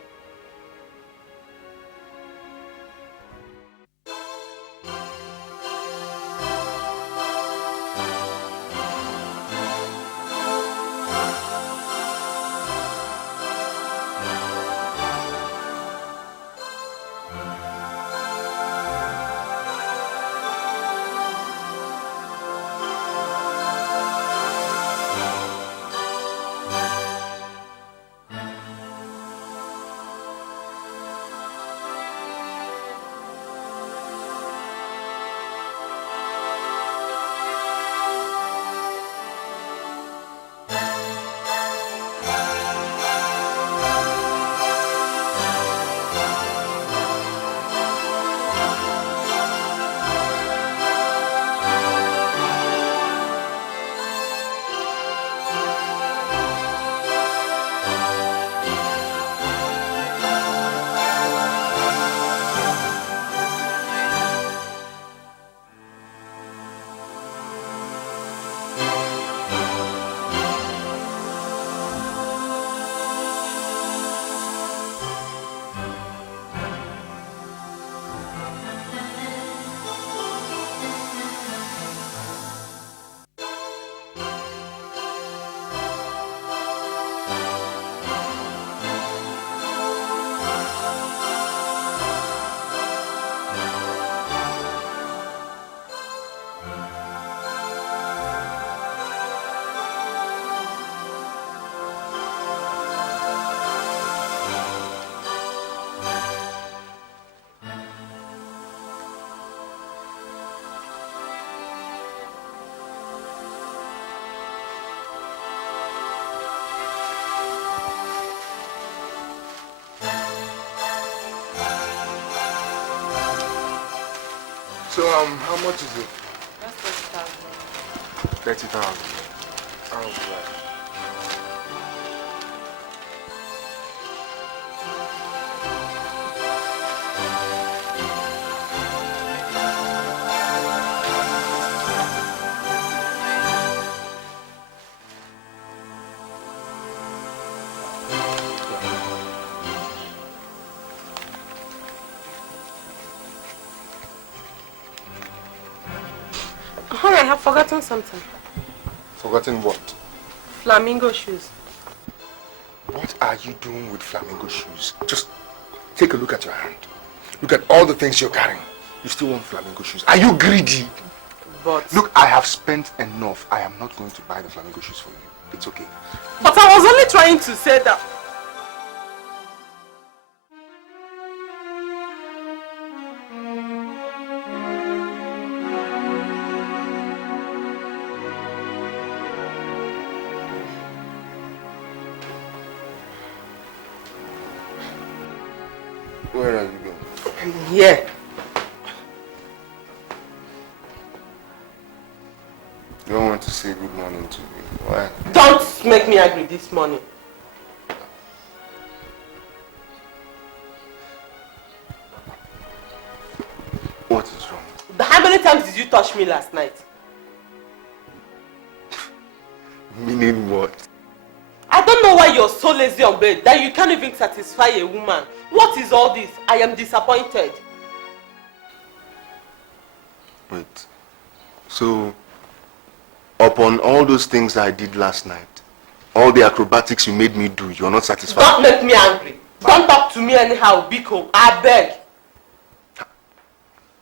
So, how much is it? That's 30,000. 30,000. Oh, right. Honey, I have forgotten something. Forgotten what? Flamingo shoes. What are you doing with flamingo shoes? Just take a look at your hand. Look at all the things you're carrying. You still want flamingo shoes. Are you greedy? But... Look, I have spent enough. I am not going to buy the flamingo shoes for you. It's okay. But I was only trying to say that... Where are you going? Yeah. You don't want to say good morning to me. Why? Don't make me angry this morning. What is wrong? How many times did you touch me last night? Meaning what? I don't know why you're so lazy on bed that you can't even satisfy a woman. What is all this? I am disappointed. Wait. So, Upon all those things I did last night, all the acrobatics you made me do, you're not satisfied? Don't make me angry. Don't talk to me anyhow, Biko. I beg.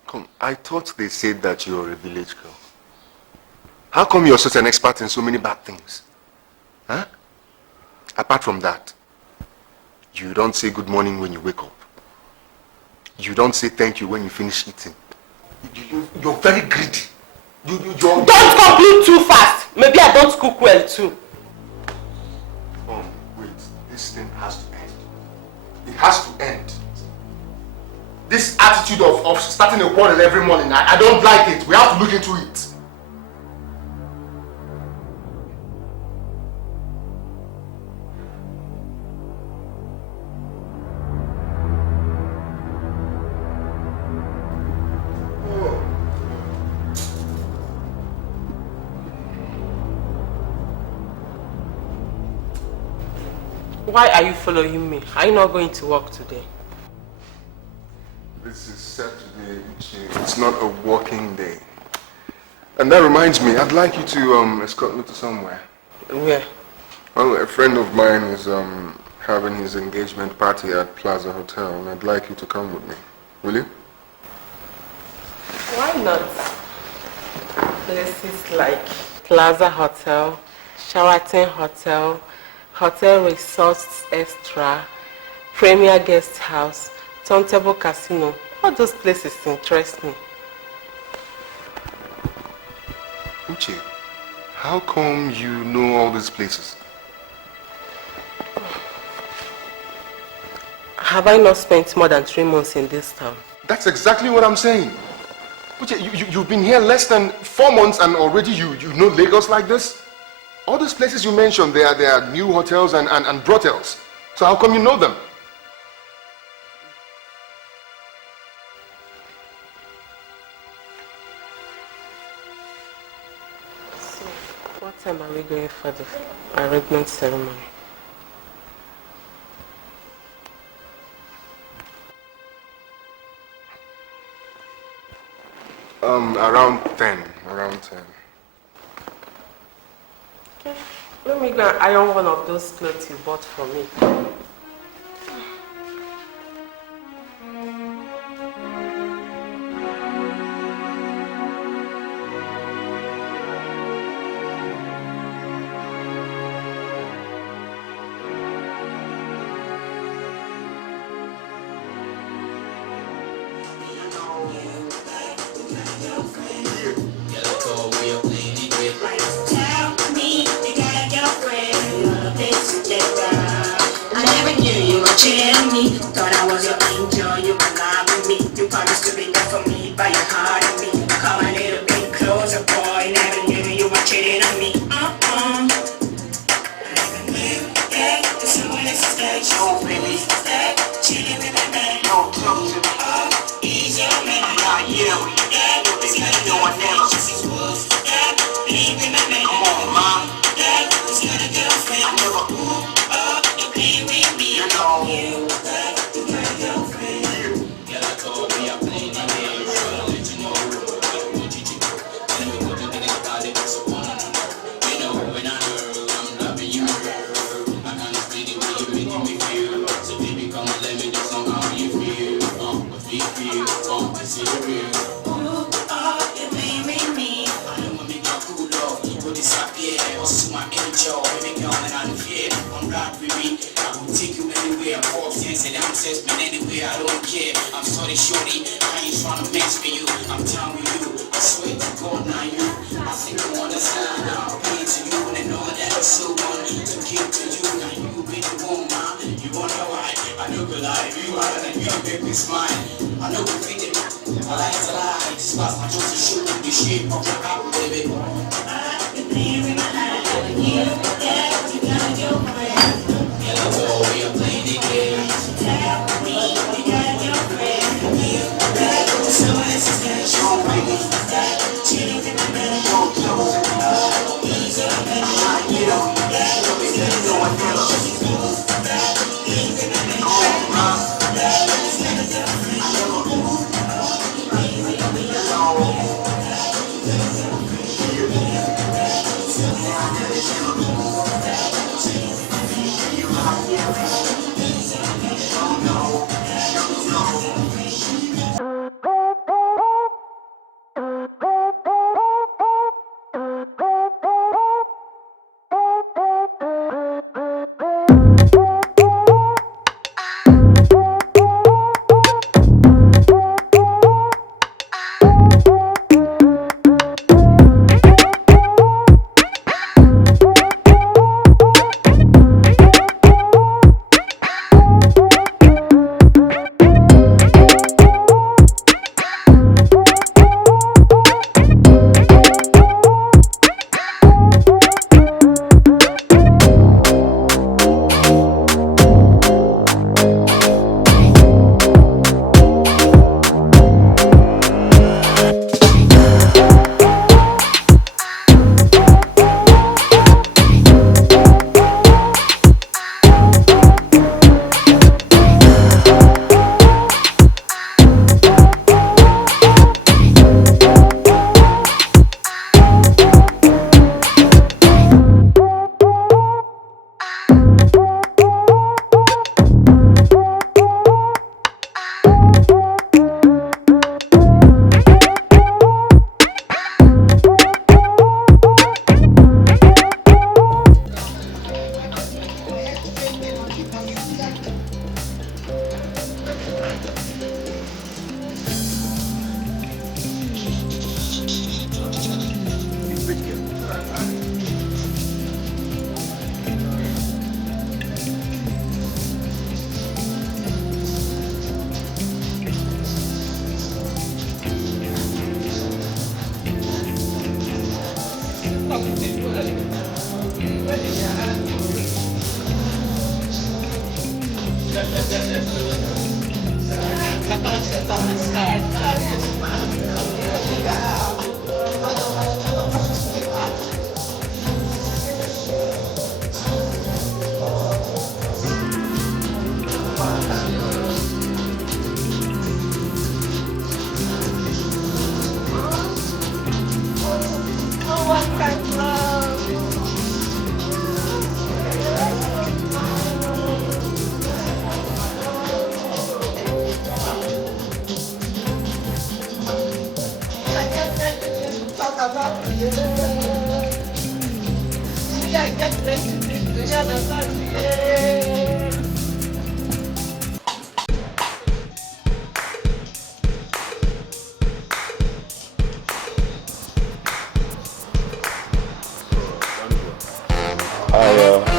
Come, I thought they said that you're a village girl. How come you're such an expert in so many bad things? Huh? Apart from that, you don't say good morning when you wake up. You don't say thank you when you finish eating. You're very greedy. You're... Don't conclude too fast. Maybe I don't cook well too. Wait. This thing has to end. It has to end. This attitude of starting a quarrel every morning, I don't like it. We have to look into it. Why are you following me? Are you not going to work today? This is Saturday, it's not a working day. And that reminds me, I'd like you to escort me to somewhere. Where? Well, a friend of mine is having his engagement party at Plaza Hotel, and I'd like you to come with me. Will you? Why not? Places like Plaza Hotel, Sheraton Hotel, Hotel Resorts Extra, Premier Guest House, Turntable Casino. All those places interest me. Uche, how come you know all these places? Have I not spent more than 3 months in this town? That's exactly what I'm saying. Uche, you've been here less than 4 months and already you know Lagos like this? All those places you mentioned, they are new hotels and brothels. So how come you know them? So, what time are we going for the arrangement ceremony? Around 10. Okay. Let me go and iron one of those clothes you bought for me. Thought I was your angel, you were loving me. You promised to be there for me, but your heart on me. Come a little bit closer, boy. Never knew you were cheating on me. Never knew that someone else is oh, baby. Cheating with my man. No, talk to me. Oh, easy on me. Yeah, baby, no one else. Believe in my man. Come on, mom. It's not a girlfriend. I never. You play with me. You know. I don't care. I'm sorry, shorty. I ain't trying to mess with you. I'm down with you. I swear to God, now you. I think I understand. I'll pay to you and all that I so want to give to you. Now you be the one, man. You wonder why? I know the lie. You are and you make me smile. I know the thing. I like to lie. Just pass my just to show you the shape of your apple, baby. I can believe in my life. You got your friend. Yellow ball, we are playing the game. Tell me.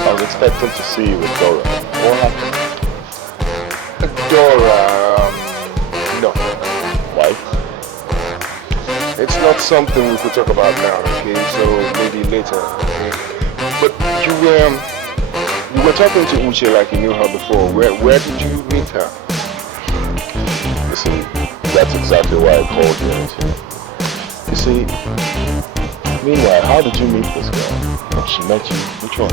I was expecting to see you with Dora. What happened? Dora, no. Why? It's not something we could talk about now, okay? So maybe later. But you were talking to Uche like you knew her before. Where did you meet her? Listen, that's exactly why I called you. You see, meanwhile, how did you meet this girl? She met you? Which one?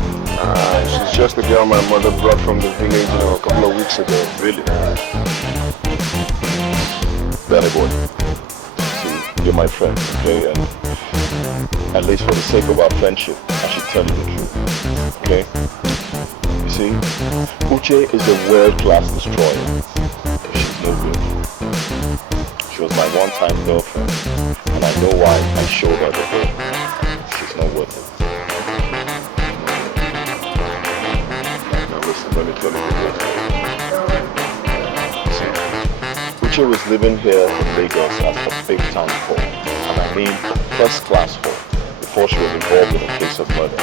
She's just the girl my mother brought from the village, a couple of weeks ago. Really? Danny boy, see, you're my friend, okay? And at least for the sake of our friendship, I should tell you the truth, okay? You see, Uche is a world-class destroyer. She's no good. She was my one-time girlfriend, and I know why I showed her the door. She's not worth it. Let me tell you the truth. Uche was living here in Lagos as a big town whore, and I mean first class whore, before she was involved in a case of murder.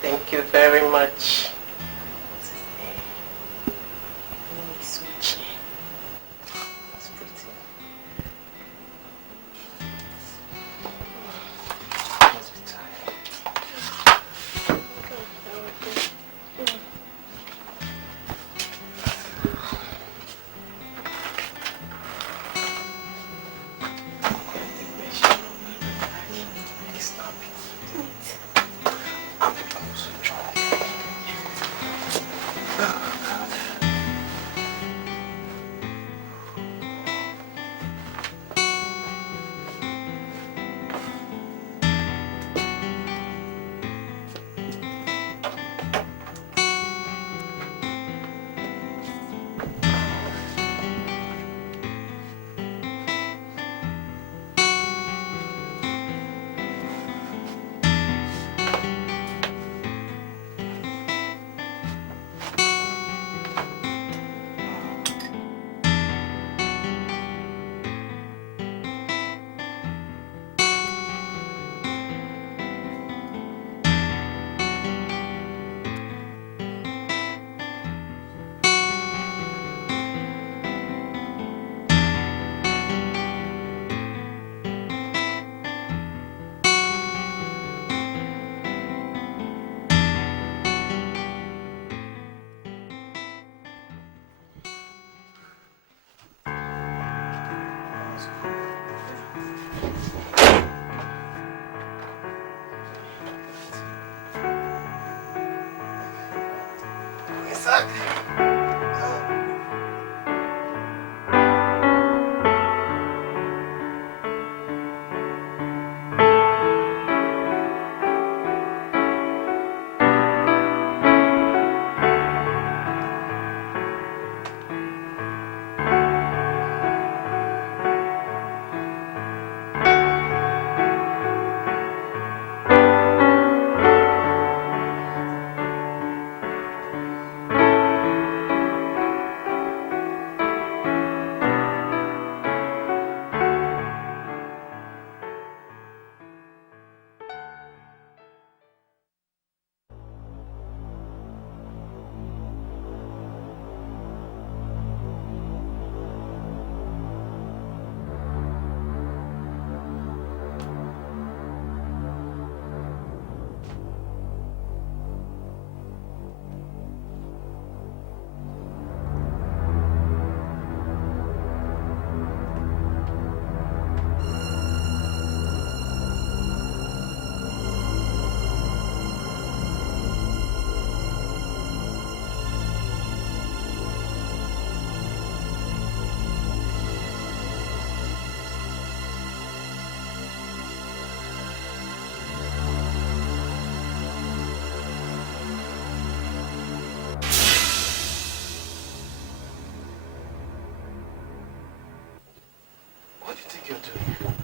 Thank you very much. think you're doing?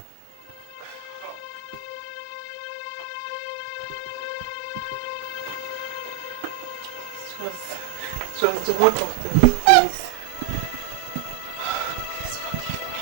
It was the work of the days. Please forgive me.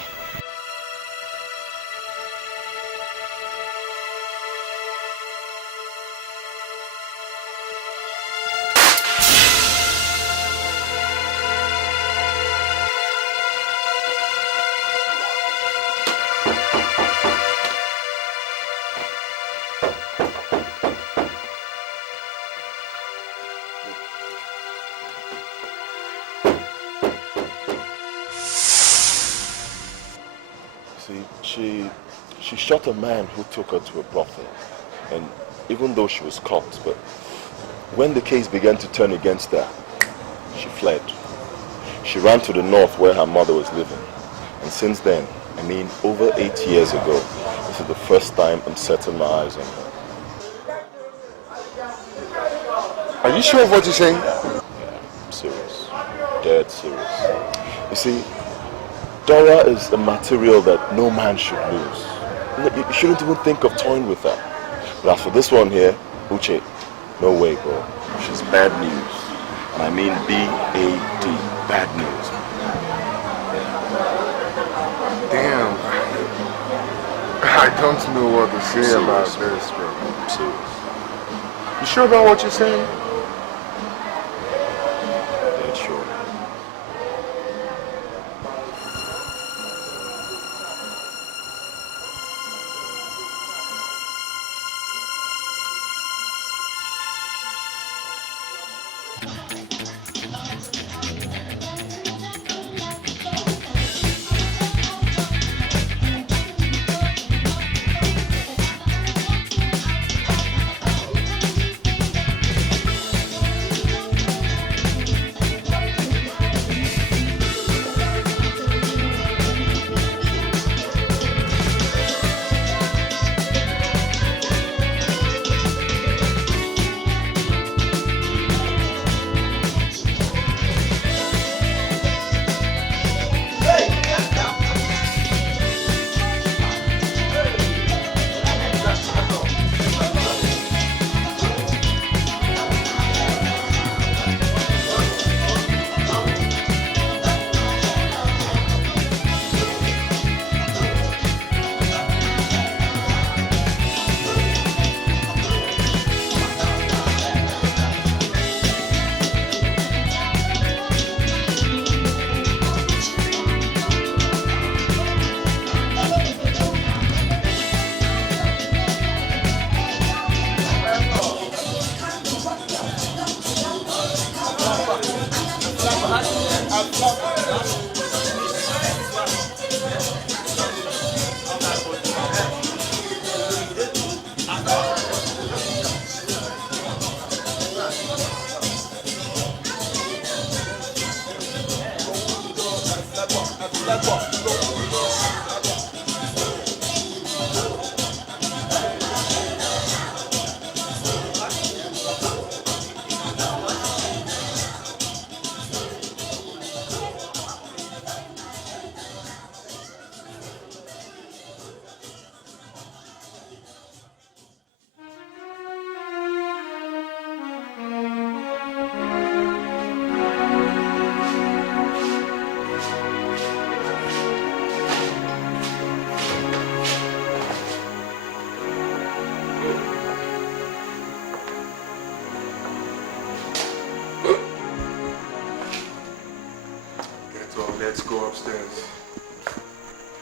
She shot a man who took her to a brothel, and even though she was caught, but when the case began to turn against her, she fled. She ran to the north where her mother was living, and since then, I mean over 8 years ago, this is the first time I'm setting my eyes on her. Are you sure of what you're saying? Yeah, I'm serious. Dead serious. You see, Dora is a material that no man should lose. You shouldn't even think of toying with her. But as for this one here, Uche, no way, bro. She's bad news. And I mean B-A-D, bad news. Damn. I don't know what to say about this, bro. I'm serious. You sure about what you're saying? Dead sure. Let's go upstairs.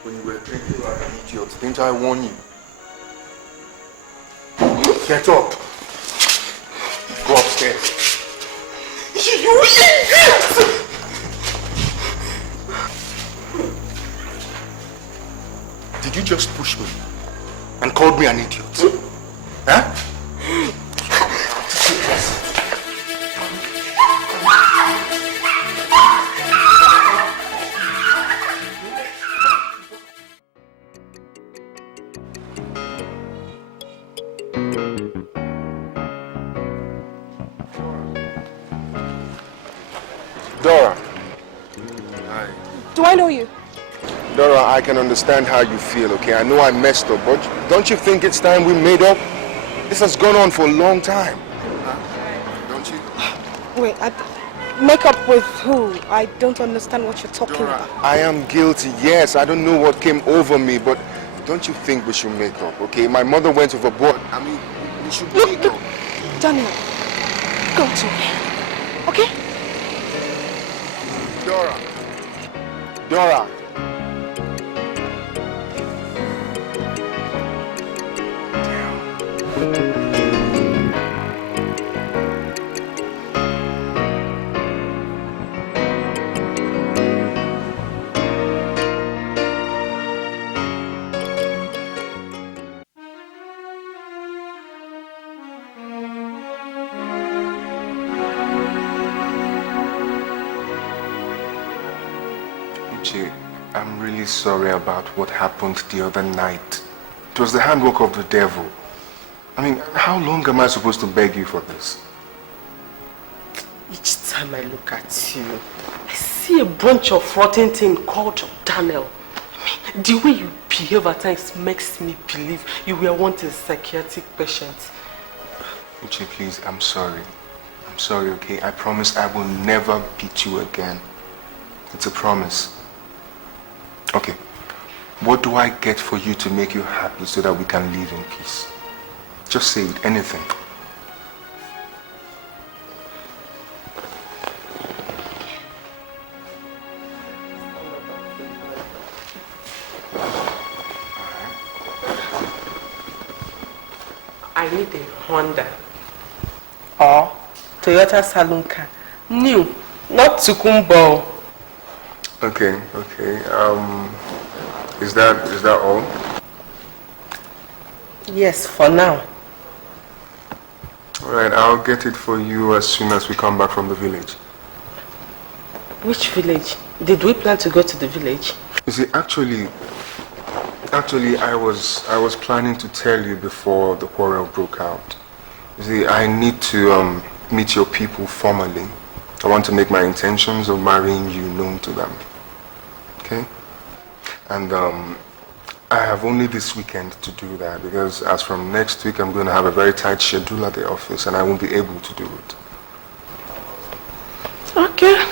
When you were drinking like an idiot, didn't I warn you? Get up. Go upstairs. You idiot! Did you just push me and called me an idiot? Huh? Do I know you? Dora, I can understand how you feel, okay? I know I messed up, but don't you think it's time we made up? This has gone on for a long time. Huh? Don't you? Wait, make up with who? I don't understand what you're talking about. I am guilty, yes. I don't know what came over me, but don't you think we should make up, okay? My mother went overboard. I mean, we should make up. Daniel, go to bed, okay? Dora. I'm really sorry about what happened the other night. It was the handwork of the devil. I mean, how long am I supposed to beg you for this? Each time I look at you, I see a bunch of rotten things called Daniel. I mean, the way you behave at times makes me believe you were once a psychiatric patient. Uche, please, I'm sorry. I'm sorry, okay? I promise I will never beat you again. It's a promise. Okay, what do I get for you to make you happy so that we can live in peace? Just say it, anything. I need a Honda or Toyota Saloon car. New, not Tukumbo. Okay. Is that all? Yes, for now. Alright, I'll get it for you as soon as we come back from the village. Which village? Did we plan to go to the village? You see, actually, I was planning to tell you before the quarrel broke out. You see, I need to meet your people formally. I want to make my intentions of marrying you known to them. Okay? And I have only this weekend to do that because as from next week I'm going to have a very tight schedule at the office and I won't be able to do it. Okay.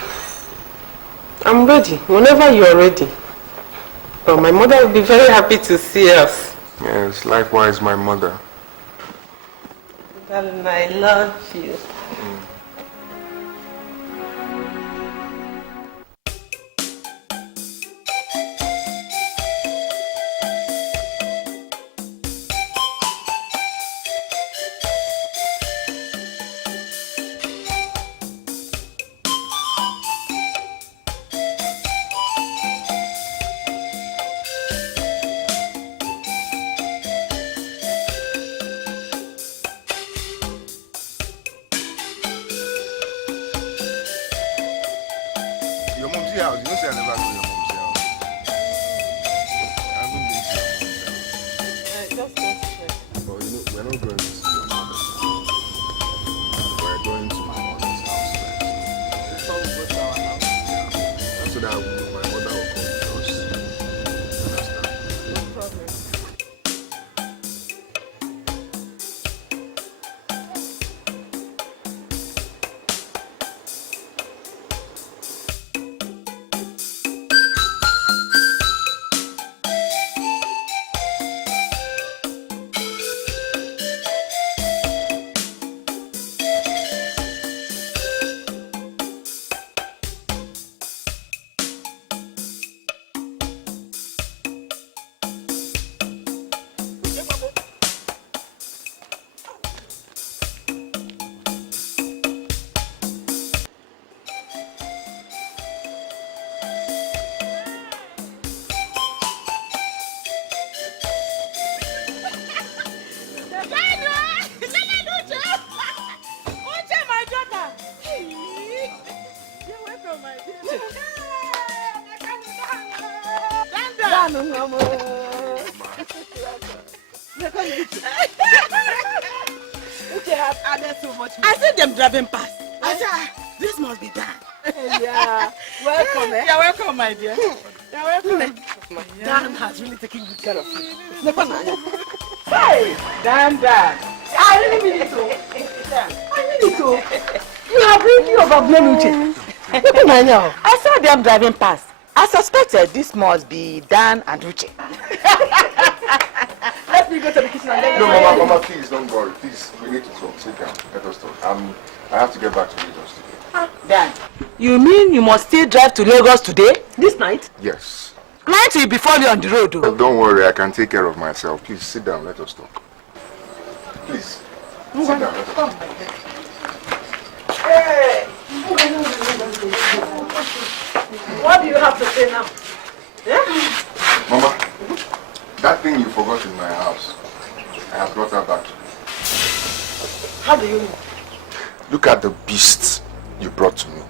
I'm ready. Whenever you're ready. But my mother will be very happy to see us. Yes, likewise my mother. Darling, I love you. I see them driving past. I said, this must be done. Yeah. Welcome, eh? You're welcome, my dear. You're welcome. Dan has really taken good care of you. Hey, Dan. I really mean it too. I mean it too. You have really overblown Uche. I saw them driving past. I suspected this must be Dan and Uche. Let me go to the kitchen and let No, Mama, please don't worry. Please, we need to talk. Sit down. Let us talk. I have to get back to Lagos today. Dan, you mean you must still drive to Lagos today? This night? Yes. Night will be falling on the road. Don't worry, I can take care of myself. Please, sit down. Let us talk. Please, sit down. Let us talk. Hey! What do you have to say now? Yeah? Mama, that thing you forgot in my house, I have brought her back. How do you mean? Look at the beast you brought to me.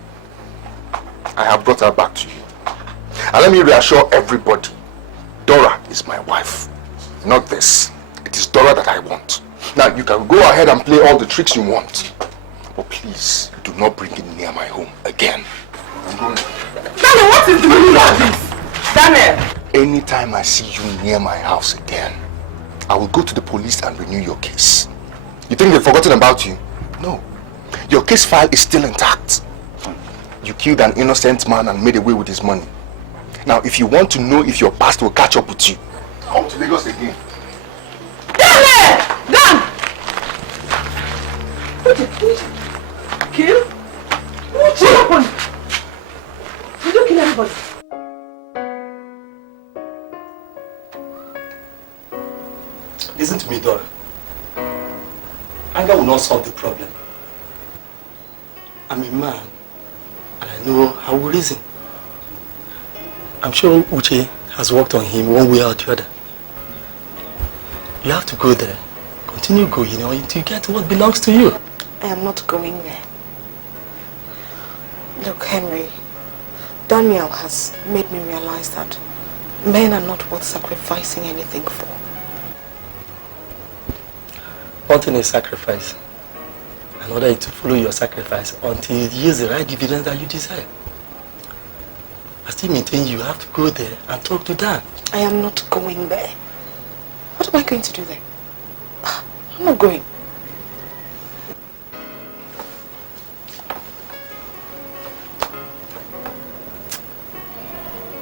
I have brought her back to you. And let me reassure everybody, Dora is my wife. Not this. It is Dora that I want. Now, you can go ahead and play all the tricks you want. But please, do not bring it near my home again. I'm going. Daniel, what is the meaning of this? Daniel! Anytime I see you near my house again, I will go to the police and renew your case. You think they've forgotten about you? No. Your case file is still intact. You killed an innocent man and made away with his money. Now, if you want to know if your past will catch up with you, come to Lagos again. Daniel! Dan! Kill? What happened? Did you kill anybody? Listen to me, Dora. Anger will not solve the problem. I'm a man, and I know how we reason. I'm sure Uche has worked on him one way or the other. You have to go there. Continue going, until you get what belongs to you. I am not going there. Look, Henry, Daniel has made me realize that men are not worth sacrificing anything for. One thing is sacrifice. Another is to follow your sacrifice until it yields the right dividends that you desire. I still maintain you have to go there and talk to Dan. I am not going there. What am I going to do there? I'm not going.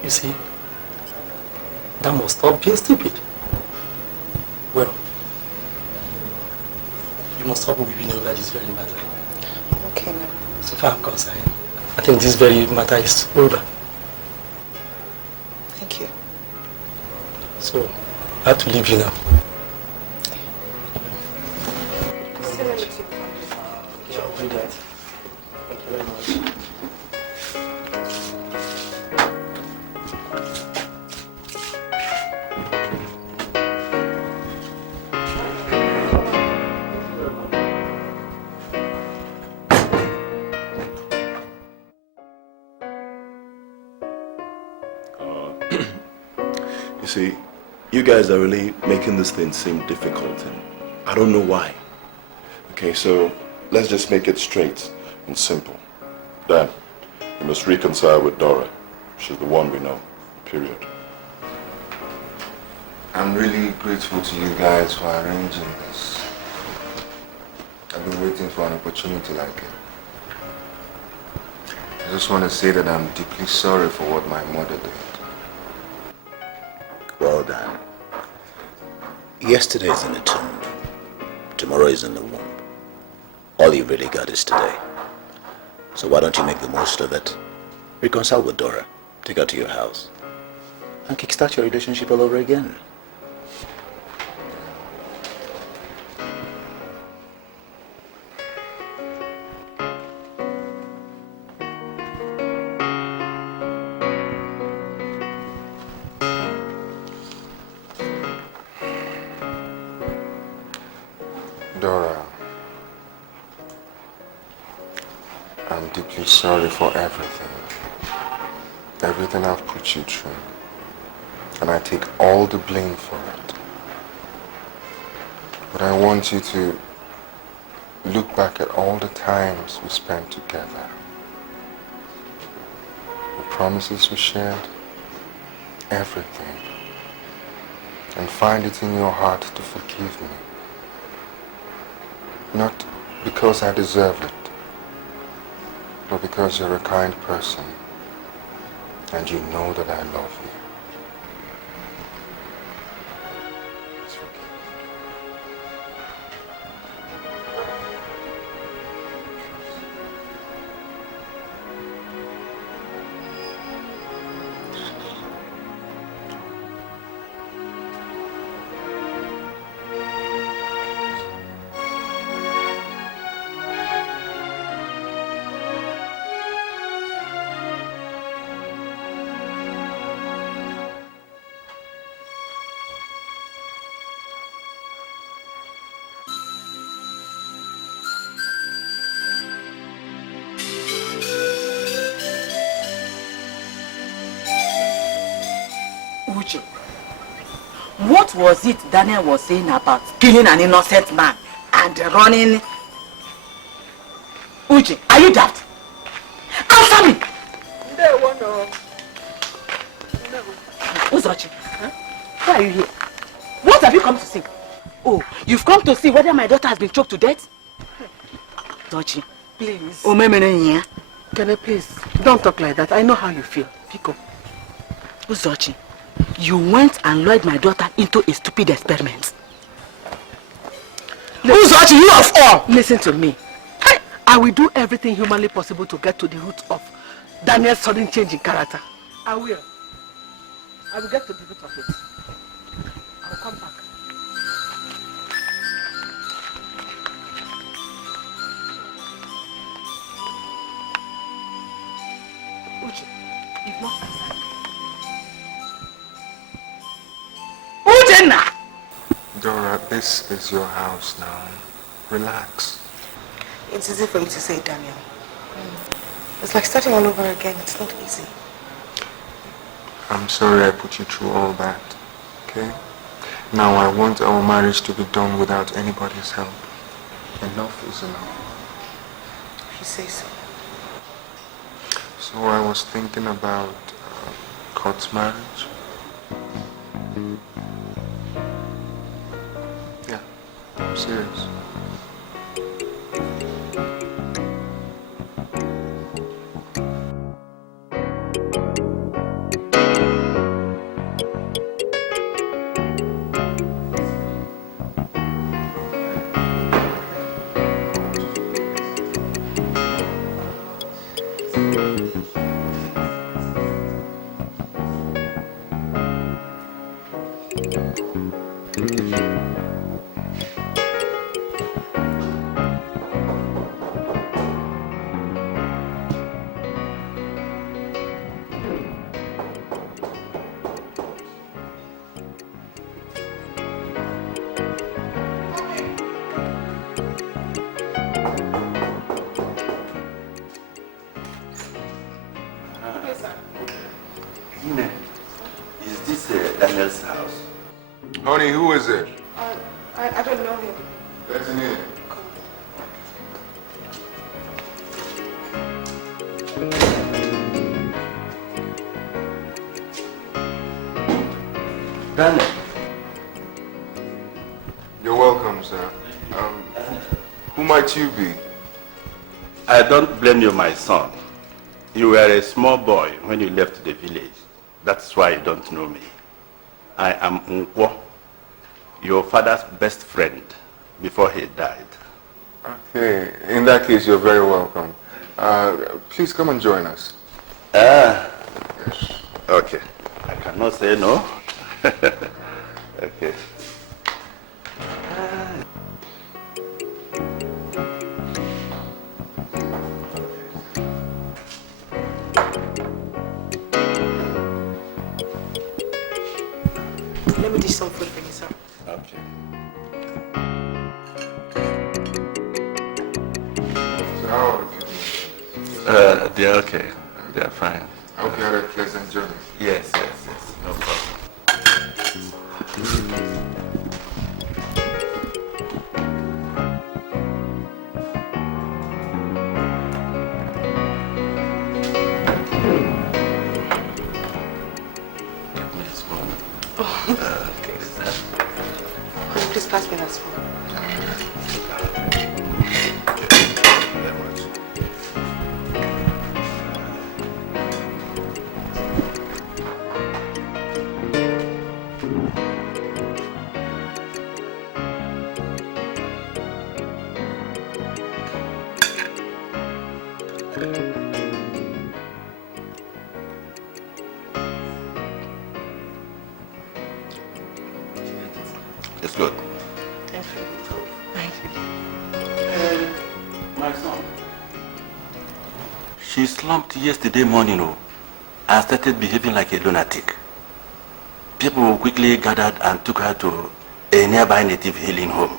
You see, Dan must stop being stupid. Well, you must stop weeping over this very matter. Okay, now. So far I'm concerned, I think this very matter is over. Thank you. So, I have to leave you now. I'll do that. Thank you very much. You see, you guys are really making this thing seem difficult, and I don't know why. Okay, so let's just make it straight and simple. Dan, you must reconcile with Dora. She's the one we know, period. I'm really grateful to you guys for arranging this. I've been waiting for an opportunity like it. I just want to say that I'm deeply sorry for what my mother did. Well done. Yesterday is in the tomb. Tomorrow is in the womb. All you've really got is today. So why don't you make the most of it? Reconcile with Dora. Take her to your house. And kickstart your relationship all over again. Dora, I'm deeply sorry for everything. Everything I've put you through. And I take all the blame for it. But I want you to look back at all the times we spent together. The promises we shared, everything and find it in your heart to forgive me. Not because I deserve it, but because you're a kind person and you know that I love you. Please forgive me. Uche, what was it Daniel was saying about killing an innocent man and running? Uche, are you daft? Answer me! Uzochi, huh? Why are you here? What have you come to see? Oh, you've come to see whether my daughter has been choked to death? Uzochi, please. Oh, me. Kenny, please, don't talk like that. I know how you feel. Pick up. Uzochi, you went and lured my daughter into a stupid experiment. Uzochi, you of all! Listen to me. I will do everything humanly possible to get to the root of Daniel's sudden change in character. I will. I will get to the root of it. I will come back. Uche, you've not answered me. Uchenna! Dora, this is your house now. Relax. It's easy for you to say, Daniel. It's like starting all over again. It's not easy. I'm sorry I put you through all that, okay? Now I want our marriage to be done without anybody's help. Enough is enough. If you say so. So I was thinking about court marriage. Yeah, I'm serious. Is this Daniel's house? Honey, who is it? I don't know him. Let him in. Daniel. You're welcome, sir. Who might you be? I don't blame you, my son. You were a small boy when you left the village. That's why you don't know me. I am Nkwo, your father's best friend before he died. Okay, in that case, you're very welcome. Please come and join us. Okay. I cannot say no. Okay. Let me dish some food for you, sir. Okay. So how are the people? They're okay. They're fine. I hope you had a pleasant journey. Yes. No problem. Get me pass me that spoon. It's good. Thank you. Thank you. My son. She slumped yesterday morning and started behaving like a lunatic. People quickly gathered and took her to a nearby native healing home.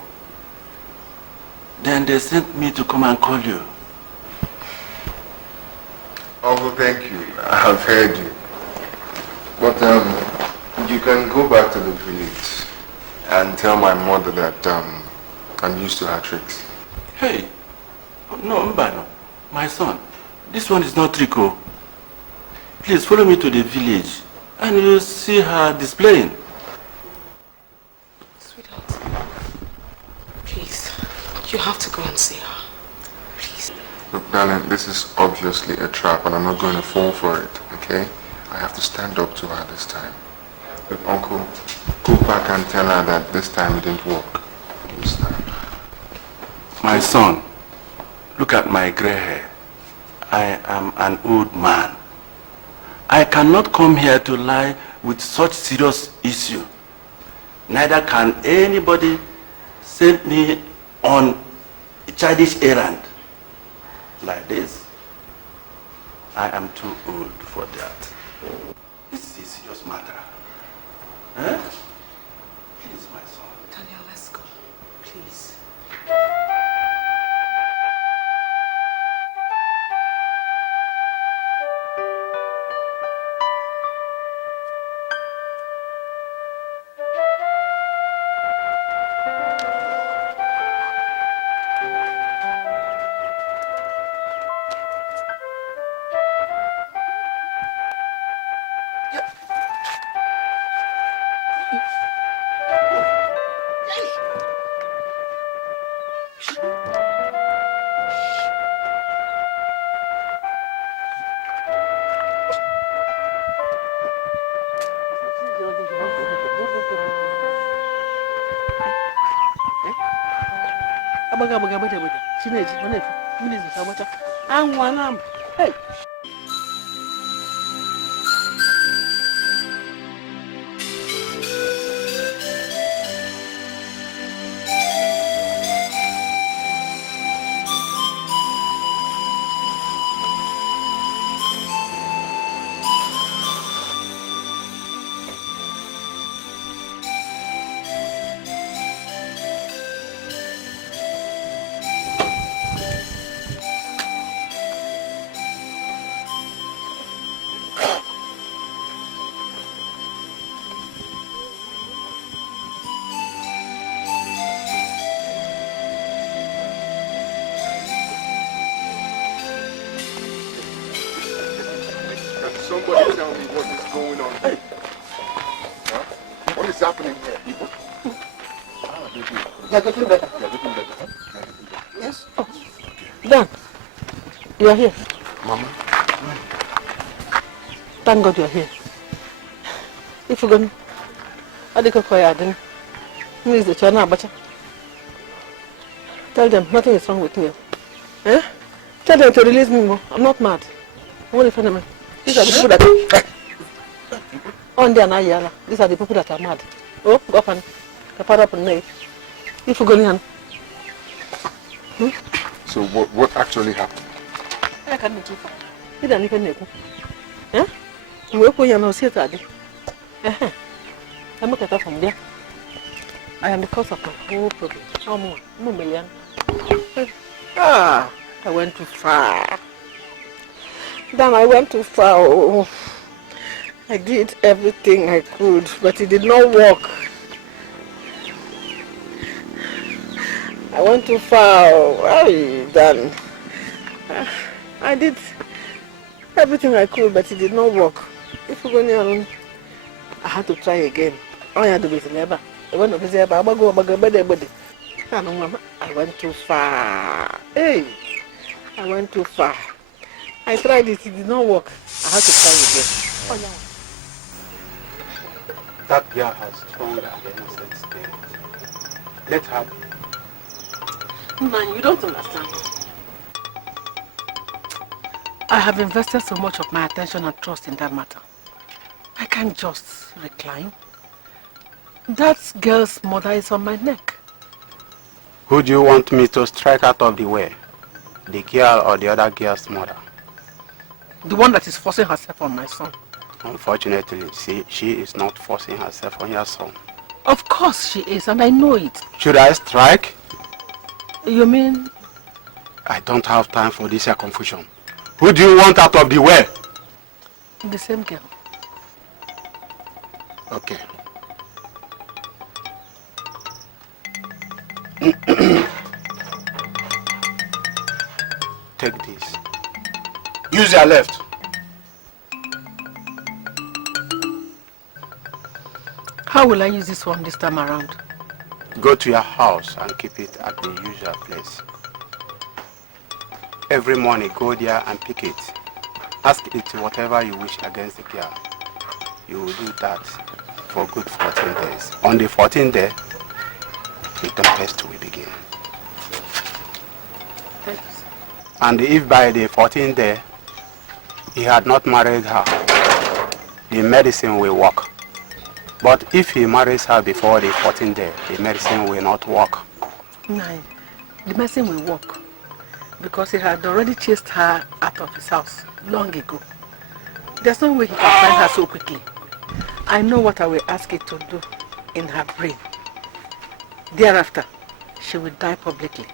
Then they sent me to come and call you. Uncle, thank you. I have heard you. But you can go back to the village and tell my mother that I'm used to her tricks. Hey, no, Mbano, my son, this one is not trick. Please follow me to the village and you'll see her displaying. Sweetheart, please, you have to go and see her. Please. Look, darling, this is obviously a trap and I'm not going to fall for it, okay? I have to stand up to her this time. Look, Uncle, go back and tell her that this time it didn't work. This time. My son, look at my gray hair. I am an old man. I cannot come here to lie with such serious issue. Neither can anybody send me on a childish errand like this. I am too old for that. This is a serious matter. Huh? Please, my son. Daniel, let's go. Please. Hey. Somebody tell me what is going on here. Huh? What is happening here? You're getting better. You're getting better. Yes? Oh. Dan, you are here. Mama? Thank God you are here. If you're going, I think I'm Please, the China Abacha. Tell them nothing is wrong with me. Eh? Tell them to release me. I'm not mad. I'm only friend of mine. These are the people that on there Naija. These are the people that are mad. Oh, go up and kapara up and if you go in. So what actually happened? I can't make it. You don't even know. Eh? You work with your nose here today. I'm looking at from there. I am the cause of my whole problem. How more? $1 million. I went too far. Then I went too far. Oh. I did everything I could, but it did not work. I went too far. Then I did everything I could, but it did not work. If you go near, I had to try again. All I had to do is never. I went too far. Hey, I went too far. I tried it did not work. I had to try again. Oh, no. That girl has thrown the innocent spirit. Let her be. Man, you don't understand. I have invested so much of my attention and trust in that matter. I can't just recline. That girl's mother is on my neck. Who do you want me to strike out of the way? The girl or the other girl's mother? The one that is forcing herself on my son. Unfortunately, she is not forcing herself on your son. Of course she is, and I know it. Should I strike? You mean? I don't have time for this here confusion. Who do you want out of the way? The same girl. Okay. Take this. Use your left. How will I use this one this time around? Go to your house and keep it at the usual place. Every morning, go there and pick it. Ask it whatever you wish against the girl. You will do that for good 14 days. On the 14th day, the tempest will begin. Thanks. And if by the 14th day, he had not married her, the medicine will work. But if he marries her before the 14th day, the medicine will not work. No, the medicine will work. Because he had already chased her out of his house long ago. There's no way he can find her so quickly. I know what I will ask it to do in her brain. Thereafter, she will die publicly.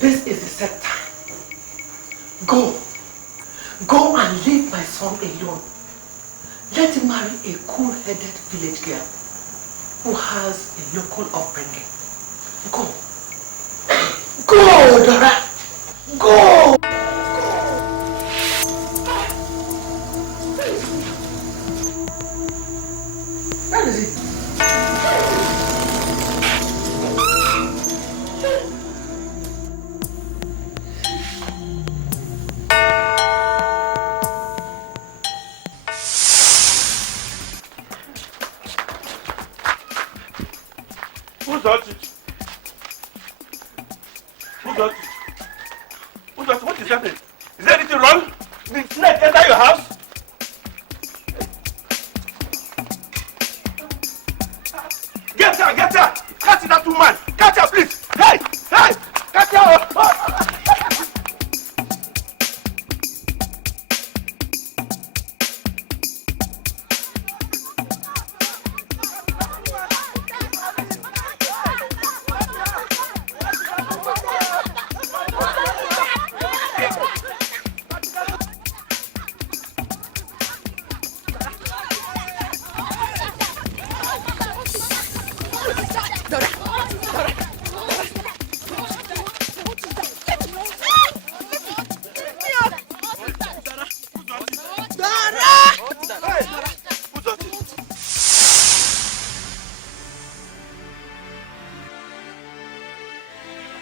This is the set time. Go and leave my son alone. Let him marry a cool-headed village girl who has a local upbringing. Go, Dora. Go. Where is he? Who's that? What is happening? Is there anything wrong? Did snake enter your house? Get her! Catch that woman! Catch her, please! Hey! Catch her!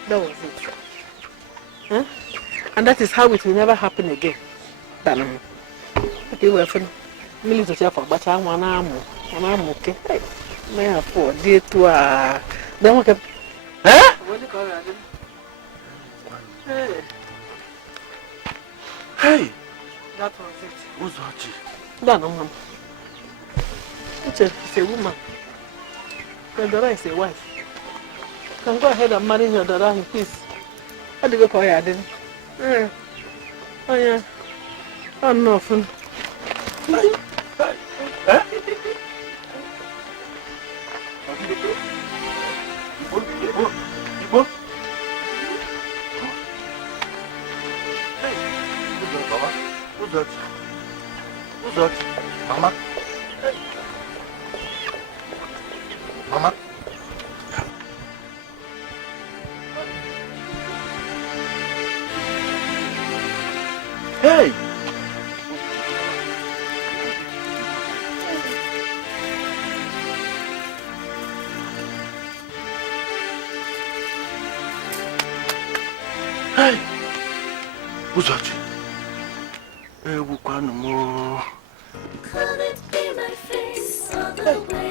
That was it. Huh? And that is how it will never happen again. Okay, we're from military to for but I'm one arm. Okay. May I afford dear to then what? Huh? Hey! That was it. Who's watching? That no, it's a woman. The daughter is a wife. Can go ahead and marry your daughter in peace. How do you go for her then? Oh yeah. Oh no, fun. Who's that? Who's that? Mama? Mama? Hey! Hey! Who's that? Hey, Could it be my face or the way